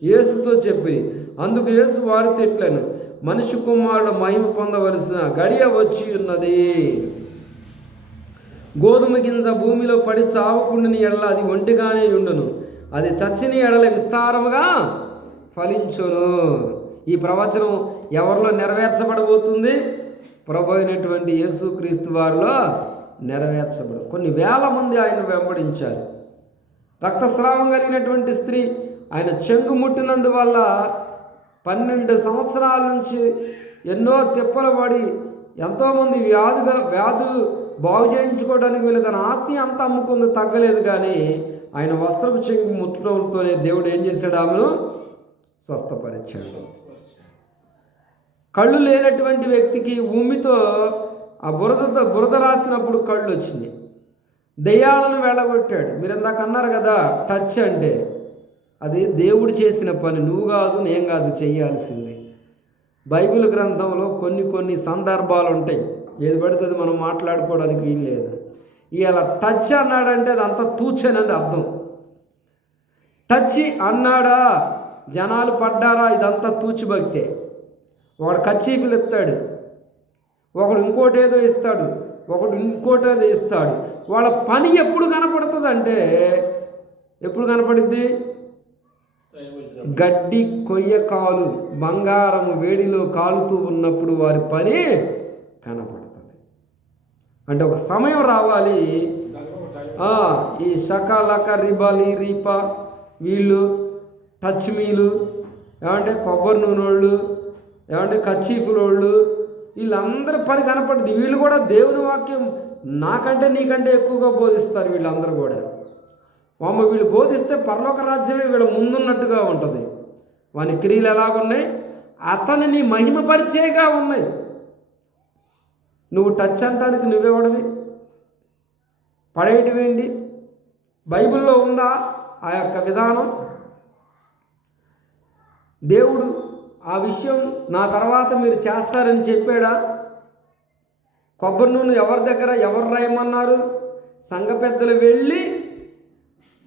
యేసుతో చెప్పి, అందుకు యేసు వారితో ఇట్లను, మనిషి కుమారుడు మహిమ పొందవలసిన గడియ వచ్చి ఉన్నది. గోధుమ గింజ భూమిలో పడి చావకుండిన ఎడల అది ఒంటిగానే ఉండును, అది చచ్చిన ఎడల విస్తారముగా ఫలించును. ఈ ప్రవచనం ఎవరిలో నెరవేర్చబడబోతుంది? ప్రభు అయినటువంటి యేసుక్రీస్తు వారిలో నెరవేర్చబడు. కొన్ని వేల మంది ఆయన వెంబడించారు. రక్తస్రావం కలిగినటువంటి స్త్రీ ఆయన చెంగు ముట్టినందువల్ల 12 సంవత్సరాల నుంచి ఎన్నో తిప్పలు పడి ఎంతోమంది వ్యాధులు బాగు చేయించుకోవడానికి వీళ్ళు తన ఆస్తి అంతా అమ్ముకుంది, తగ్గలేదు. కానీ ఆయన వస్త్రపు చెంగు ముట్టడంతోనే దేవుడు ఏం చేశాడు? ఆమెను స్వస్థపరిచాడు. కళ్ళు లేనటువంటి వ్యక్తికి ఉమ్మితో ఆ బురద రాసినప్పుడు కళ్ళు వచ్చినాయి. దెయ్యాలను వెళ్ళగొట్టాడు. మీరు ఇందాక అన్నారు కదా, టచ్ అంటే అది దేవుడు చేసిన పని, నువ్వు కాదు నేను కాదు చేయాల్సింది. బైబిల్ గ్రంథంలో కొన్ని సందర్భాలు ఉంటాయి, ఏది పడితే అది మనం మాట్లాడుకోవడానికి వీలు లేదు. ఇలా టచ్ అన్నాడంటే అది అంతా తూచనని అర్థం. టచ్ అన్నాడా, జనాలు పడ్డారా, ఇదంతా తూచిభక్తే. ఒకడు కచ్చీఫీలు ఇస్తాడు, ఒకడు ఇంకోటేదో ఇస్తాడు, ఒకడు ఇంకోటేదో ఇస్తాడు. వాళ్ళ పని ఎప్పుడు కనపడుతుంది అంటే, ఎప్పుడు కనపడుద్ది? గడ్డి కొయ్య కాలు బంగారం వేడిలో కాలుతూ ఉన్నప్పుడు వారి పని కనపడుతుంది. అంటే ఒక సమయం రావాలి. ఈ షకాలక రిబాలి రీపా వీళ్ళు, టచ్ మీలు, ఏమంటే కొబ్బరి నూనె వాళ్ళు, ఏమంటే కచ్చీఫులోళ్ళు, వీళ్ళందరి పని కనపడుతుంది. వీళ్ళు కూడా దేవుని వాక్యం నాకంటే నీకంటే ఎక్కువగా బోధిస్తారు. వీళ్ళందరూ కూడా వీళ్ళు బోధిస్తే పరలోక రాజ్యమే వీళ్ళ ముందున్నట్టుగా ఉంటుంది. వాని క్రియలు ఎలాగున్నాయి? అతనిని మహిమపరిచేగా ఉన్నాయి. నువ్వు టచ్ అంటానికి నువ్వెవడవి? పడేయటమేంటి? బైబిల్లో ఉందా ఆ యొక్క విధానం? దేవుడు ఆ విషయం నా తర్వాత మీరు చేస్తారని చెప్పాడా? కొబ్బరి నూనె ఎవరి దగ్గర ఎవరు రాయమన్నారు? సంఘ పెద్దలు వెళ్ళి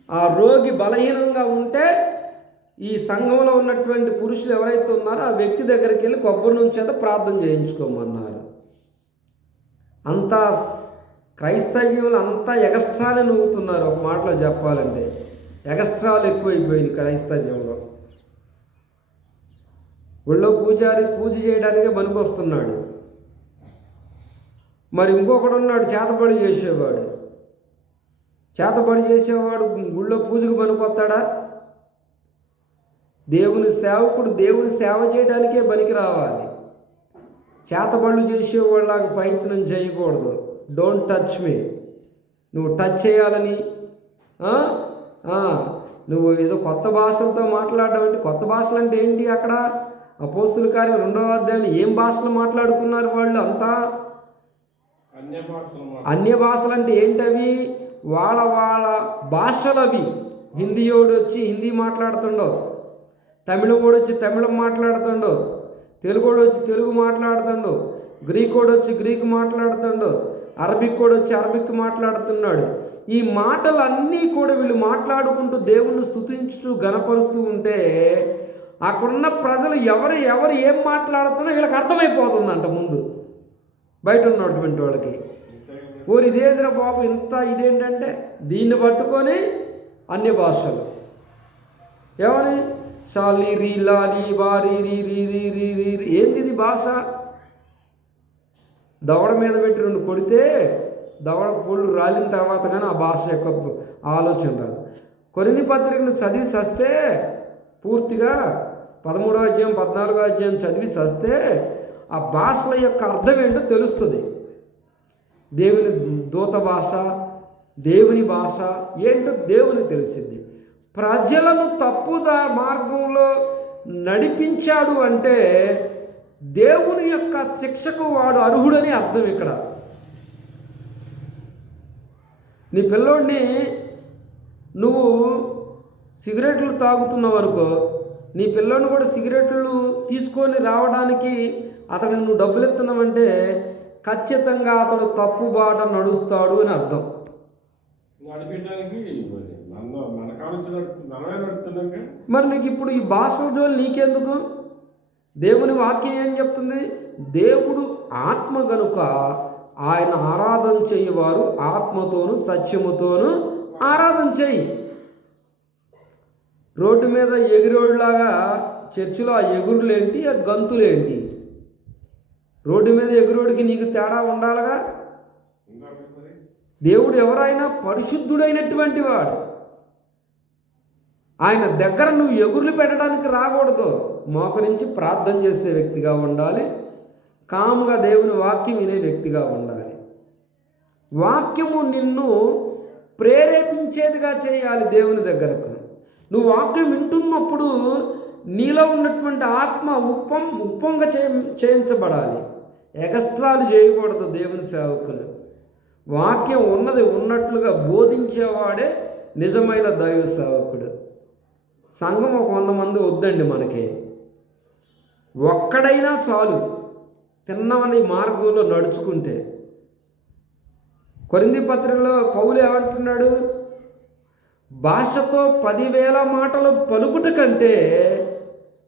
ఆ రోగి బలహీనంగా ఉంటే ఈ సంఘంలో ఉన్నటువంటి పురుషులు ఎవరైతే ఉన్నారో ఆ వ్యక్తి దగ్గరికి వెళ్ళి కొబ్బరి నూనె చేత ప్రార్థన చేయించుకోమన్నారు. అంతా క్రైస్తవ్యంలో అంతా ఎగస్ట్రాలే నవ్వుతున్నారు. ఒక మాటలో చెప్పాలంటే ఎగస్ట్రాలు ఎక్కువైపోయింది క్రైస్తవ్యంలో. ఊళ్ళో పూజారి పూజ చేయడానికే పనికొస్తున్నాడు. మరి ఇంకొకడు ఉన్నాడు చేతబడి చేసేవాడు. చేతబడి చేసేవాడు గుళ్ళో పూజకు పనికొస్తాడా? దేవుని సేవకుడు దేవుని సేవ చేయడానికే పనికి రావాలి. చేతబడులు చేసేవాళ్ళకి ప్రయత్నం చేయకూడదు. Don't touch me. నువ్వు టచ్ చేయాలని నువ్వు ఏదో కొత్త భాషలతో మాట్లాడడం అంటే, కొత్త భాషలు అంటే ఏంటి? అక్కడ అపోస్తుల కార్యం 2వ అధ్యాయం ఏం భాషలు మాట్లాడుకున్నారు వాళ్ళు అంతా? అన్య భాషలు అంటే ఏంటవి? వాళ్ళ భాషలు అవి. హిందీయోడు వచ్చి హిందీ మాట్లాడుతుండో, తమిళోడు వచ్చి తమిళం మాట్లాడుతుండో, తెలుగోడు వచ్చి తెలుగు మాట్లాడుతుండో, గ్రీకోడు వచ్చి గ్రీకు మాట్లాడుతుండో, అరబిక్ కూడా వచ్చి అరబిక్ మాట్లాడుతున్నాడు. ఈ మాటలన్నీ కూడా వీళ్ళు మాట్లాడుకుంటూ దేవుణ్ణి స్తుతించుతూ గణపరుస్తూ ఉంటే అక్కడున్న ప్రజలు ఎవరు ఏం మాట్లాడుతున్నా వీళ్ళకి అర్థమైపోతుందంట. ముందు బయట ఉన్నటువంటి వాళ్ళకి ఓరి ఇదేంద్ర బాబు ఇంత ఇదేంటంటే దీన్ని పట్టుకొని అన్య భాషలు ఏమని చాలి రీ లాలి బారీ రీ రీ రీ రీ రీ ఏంది ఇది భాష? దవడ మీద పెట్టి 2 కొడితే దవడ పొళ్ళు రాలిన తర్వాత కానీ ఆ భాష యొక్క ఆలోచన రాదు. కొరింథీ పత్రికను చదివి సస్తే పూర్తిగా 13వ అధ్యాయం 14వ అధ్యాయం చదివి సస్తే ఆ భాషల యొక్క అర్థం ఏంటో తెలుస్తుంది. దేవుని దూత భాష, దేవుని భాష ఏంటో దేవుని తెలిసింది. ప్రజలను తప్పుదా మార్గంలో నడిపించాడు అంటే దేవుని యొక్క శిక్షకు వాడు అర్హుడని అర్థం. ఇక్కడ నీ పిల్లోడిని నువ్వు సిగరెట్లు తాగుతున్నావు అనుకో, నీ పిల్లోడిని కూడా సిగరెట్లు తీసుకొని రావడానికి అతను నువ్వు డబ్బులు ఇస్తున్నావంటే ఖచ్చితంగా అతడు తప్పు బాట నడుస్తాడు అని అర్థం. నడిపించడానికి నన్ను మన కావచ్చు మనమే నడుపుతున్నాక. మరి నీకు ఇప్పుడు ఈ భాషల జోలు నీకెందుకు? దేవుని వాక్యం ఏం చెప్తుంది? దేవుడు ఆత్మ గనుక ఆయన ఆరాధన చేయవారు ఆత్మతోను సత్యముతోను ఆరాధన చేయి. రోడ్డు మీద ఎగిరోడ్లాగా చర్చిలో ఆ ఎగురులేంటి, ఆ గంతులేంటి? రోడ్డు మీద ఎగురోడికి నీకు తేడా ఉండాలిగా. దేవుడు ఎవరైనా పరిశుద్ధుడైనటువంటి వాడు. ఆయన దగ్గర నువ్వు ఎగురులు పెట్టడానికి రాకూడదు. మోకరించి ప్రార్థన చేసే వ్యక్తిగా ఉండాలి. కాముగా దేవుని వాక్యం వినే వ్యక్తిగా ఉండాలి. వాక్యము నిన్ను ప్రేరేపించేదిగా చేయాలి దేవుని దగ్గరకు. నువ్వు వాక్యం వింటున్నప్పుడు నీలో ఉన్నటువంటి ఆత్మ ఉప్పొంగ చేయించబడాలి. ఎగస్ట్రాలు చేయకూడదు. దేవుని సేవకులు వాక్యం ఉన్నది ఉన్నట్లుగా బోధించేవాడే నిజమైన దైవ సేవకుడు. సంఘం ఒక 100 మంది వద్దండి మనకి. ఒక్కడైనా చాలు తిన్నవని మార్గంలో నడుచుకుంటే. కొరింథీ పత్రికలో పౌలు ఏమంటున్నాడు? భాషతో 10,000 మాటలు పలుకుట కంటే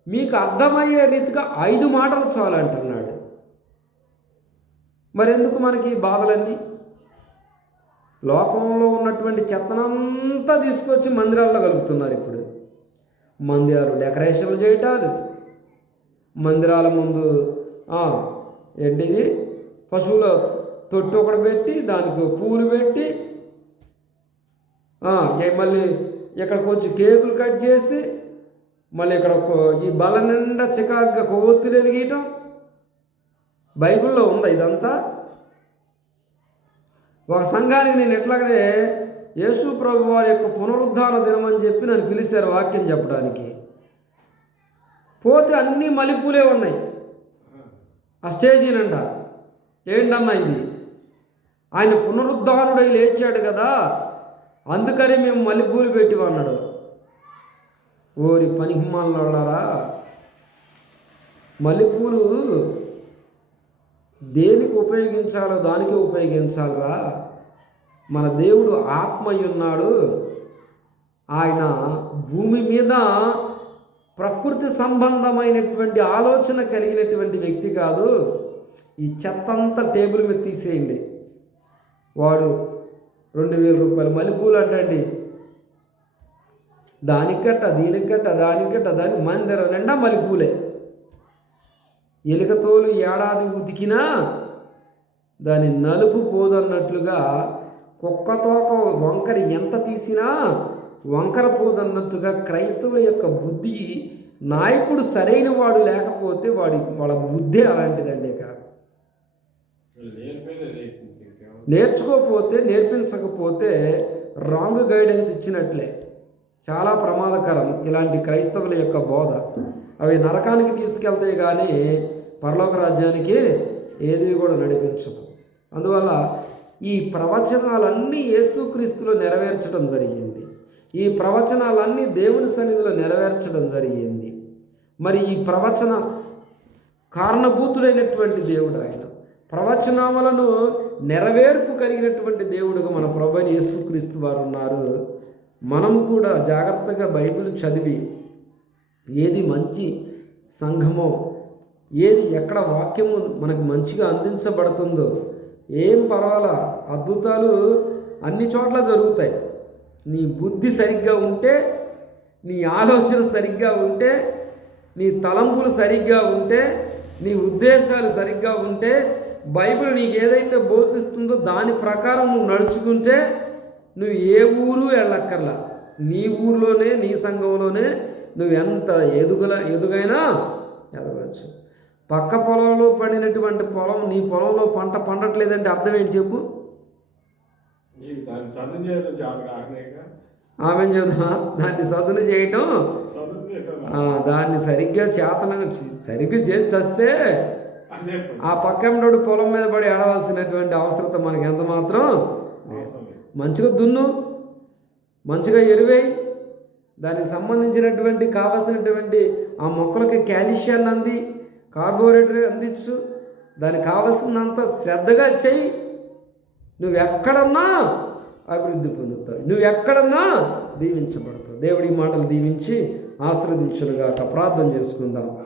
మీకు అర్థమయ్యే రీతిగా 5 మాటలు చాలు అంటున్నాడు. మరెందుకు మనకి ఈ బాధలన్నీ? లోకంలో ఉన్నటువంటి చెత్తనంతా తీసుకొచ్చి మందిరాల్లో కలుపుతున్నారు. ఇప్పుడు మందిరాలు డెకరేషన్లు చేయటాలు, మందిరాల ముందు ఏంటిది పశువుల తొట్టు ఒకటి పెట్టి దానికి పూలు పెట్టి మళ్ళీ ఇక్కడికి వచ్చి కేకులు కట్ చేసి మళ్ళీ ఇక్కడ ఈ బల నిండా చికాగ్గా కొవ్వొత్తులు వెలిగీయటం. బైబిల్లో ఉందా ఇదంతా? ఒక సంఘానికి నేను ఎట్లాగనే యేసు ప్రభు వారి యొక్క పునరుద్ధాన దినం అని చెప్పి నన్ను పిలిచారు వాక్యం చెప్పడానికి. పోతే అన్నీ మల్లెపూలే ఉన్నాయి ఆ స్టేజీ నిండా. ఏంటన్నా ఇది? ఆయన పునరుద్ధానుడై లేచాడు కదా, అందుకని మేము మల్లెపూలు పెట్టి అన్నాడు. ఓరి పనిహిమాలారా, మల్లెపూలు దేనికి ఉపయోగించాలో దానికే ఉపయోగించాలరా. మన దేవుడు ఆత్మయున్నాడు. ఆయన భూమి మీద ప్రకృతి సంబంధమైనటువంటి ఆలోచన కలిగినటువంటి వ్యక్తి కాదు. ఈ చెత్తంతా టేబుల్ మీద తీసేయండి. వాడు 2,000 రూపాయలు మల్లెపూలు అంటండి. దానికట్ట దీనికట్ట దానికట్ట దాని మందిరం నిండా మల్లెపూలే. ఎలుకతోలు ఏడాది ఉతికినా దాని నలుపు పోదన్నట్లుగా, కుక్కతోక వంకర ఎంత తీసినా వంకర పోదన్నట్టుగా క్రైస్తవుల యొక్క బుద్ధి, నాయకుడు సరైన వాడు లేకపోతే వాళ్ళ బుద్ధి అలాంటిదండి. నేర్చుకోకపోతే నేర్పించకపోతే రాంగ్ గైడెన్స్ ఇచ్చినట్లే. చాలా ప్రమాదకరం ఇలాంటి క్రైస్తవుల యొక్క బోధ. అవి నరకానికి తీసుకెళ్తాయి కానీ పరలోక రాజ్యానికి ఏది కూడా నడిపించదు. అందువల్ల ఈ ప్రవచనాలన్నీ యేసుక్రీస్తులో నెరవేర్చడం జరిగింది. ఈ ప్రవచనాలన్నీ దేవుని సన్నిధిలో నెరవేర్చడం జరిగింది. మరి ఈ ప్రవచన కారణభూతుడైనటువంటి దేవుడు ఆయన. ప్రవచనాలను నెరవేర్పు కలిగినటువంటి దేవుడుగా మన ప్రభువైన యేసుక్రీస్తు వారు ఉన్నారు. మనము కూడా జాగ్రత్తగా బైబిల్ చదివి ఏది మంచి సంఘమో, ఏది ఎక్కడ వాక్యము మనకు మంచిగా అందించబడుతుందో ఏం పర్వాలా, అద్భుతాలు అన్ని చోట్ల జరుగుతాయి. నీ బుద్ధి సరిగ్గా ఉంటే, నీ ఆలోచన సరిగ్గా ఉంటే, నీ తలంపులు సరిగ్గా ఉంటే, నీ ఉద్దేశాలు సరిగ్గా ఉంటే, బైబిల్ నీకు ఏదైతే బోధిస్తుందో దాని ప్రకారం నువ్వు నడుచుకుంటే నువ్వు ఏ ఊరు వెళ్ళక్కర్లా. నీ ఊర్లోనే నీ సంఘంలోనే నువ్వు ఎంత ఎదుగైనా ఎదగవచ్చు. పక్క పొలంలో పండినటువంటి పొలం నీ పొలంలో పంట పండట్లేదంటే అర్థం ఏంటి చెప్పు? ఆమె చెబుతా దాన్ని సదును చేయటం, దాన్ని సరిగ్గా సరిగ్గా చేసి చస్తే ఆ పక్కంలోడు పొలం మీద పడి ఏడవలసినటువంటి అవసరత మనకి ఎంత మాత్రం. మంచిగా దున్ను, మంచిగా ఎరువేయి, దానికి సంబంధించినటువంటి కావలసినటువంటి ఆ మొక్కలకి కాల్షియాన్ని అంది, కార్బోహైడ్రేట్ అందించు, దానికి కావలసినంత శ్రద్ధగా చెయ్యి. నువ్వెక్కడన్నా అభివృద్ధి పొందుతావు. నువ్వు ఎక్కడన్నా దీవించబడతావు. దేవుడి మాటలు దీవించి ఆశీర్వదించునుగాక. ప్రార్థన చేసుకుందాం.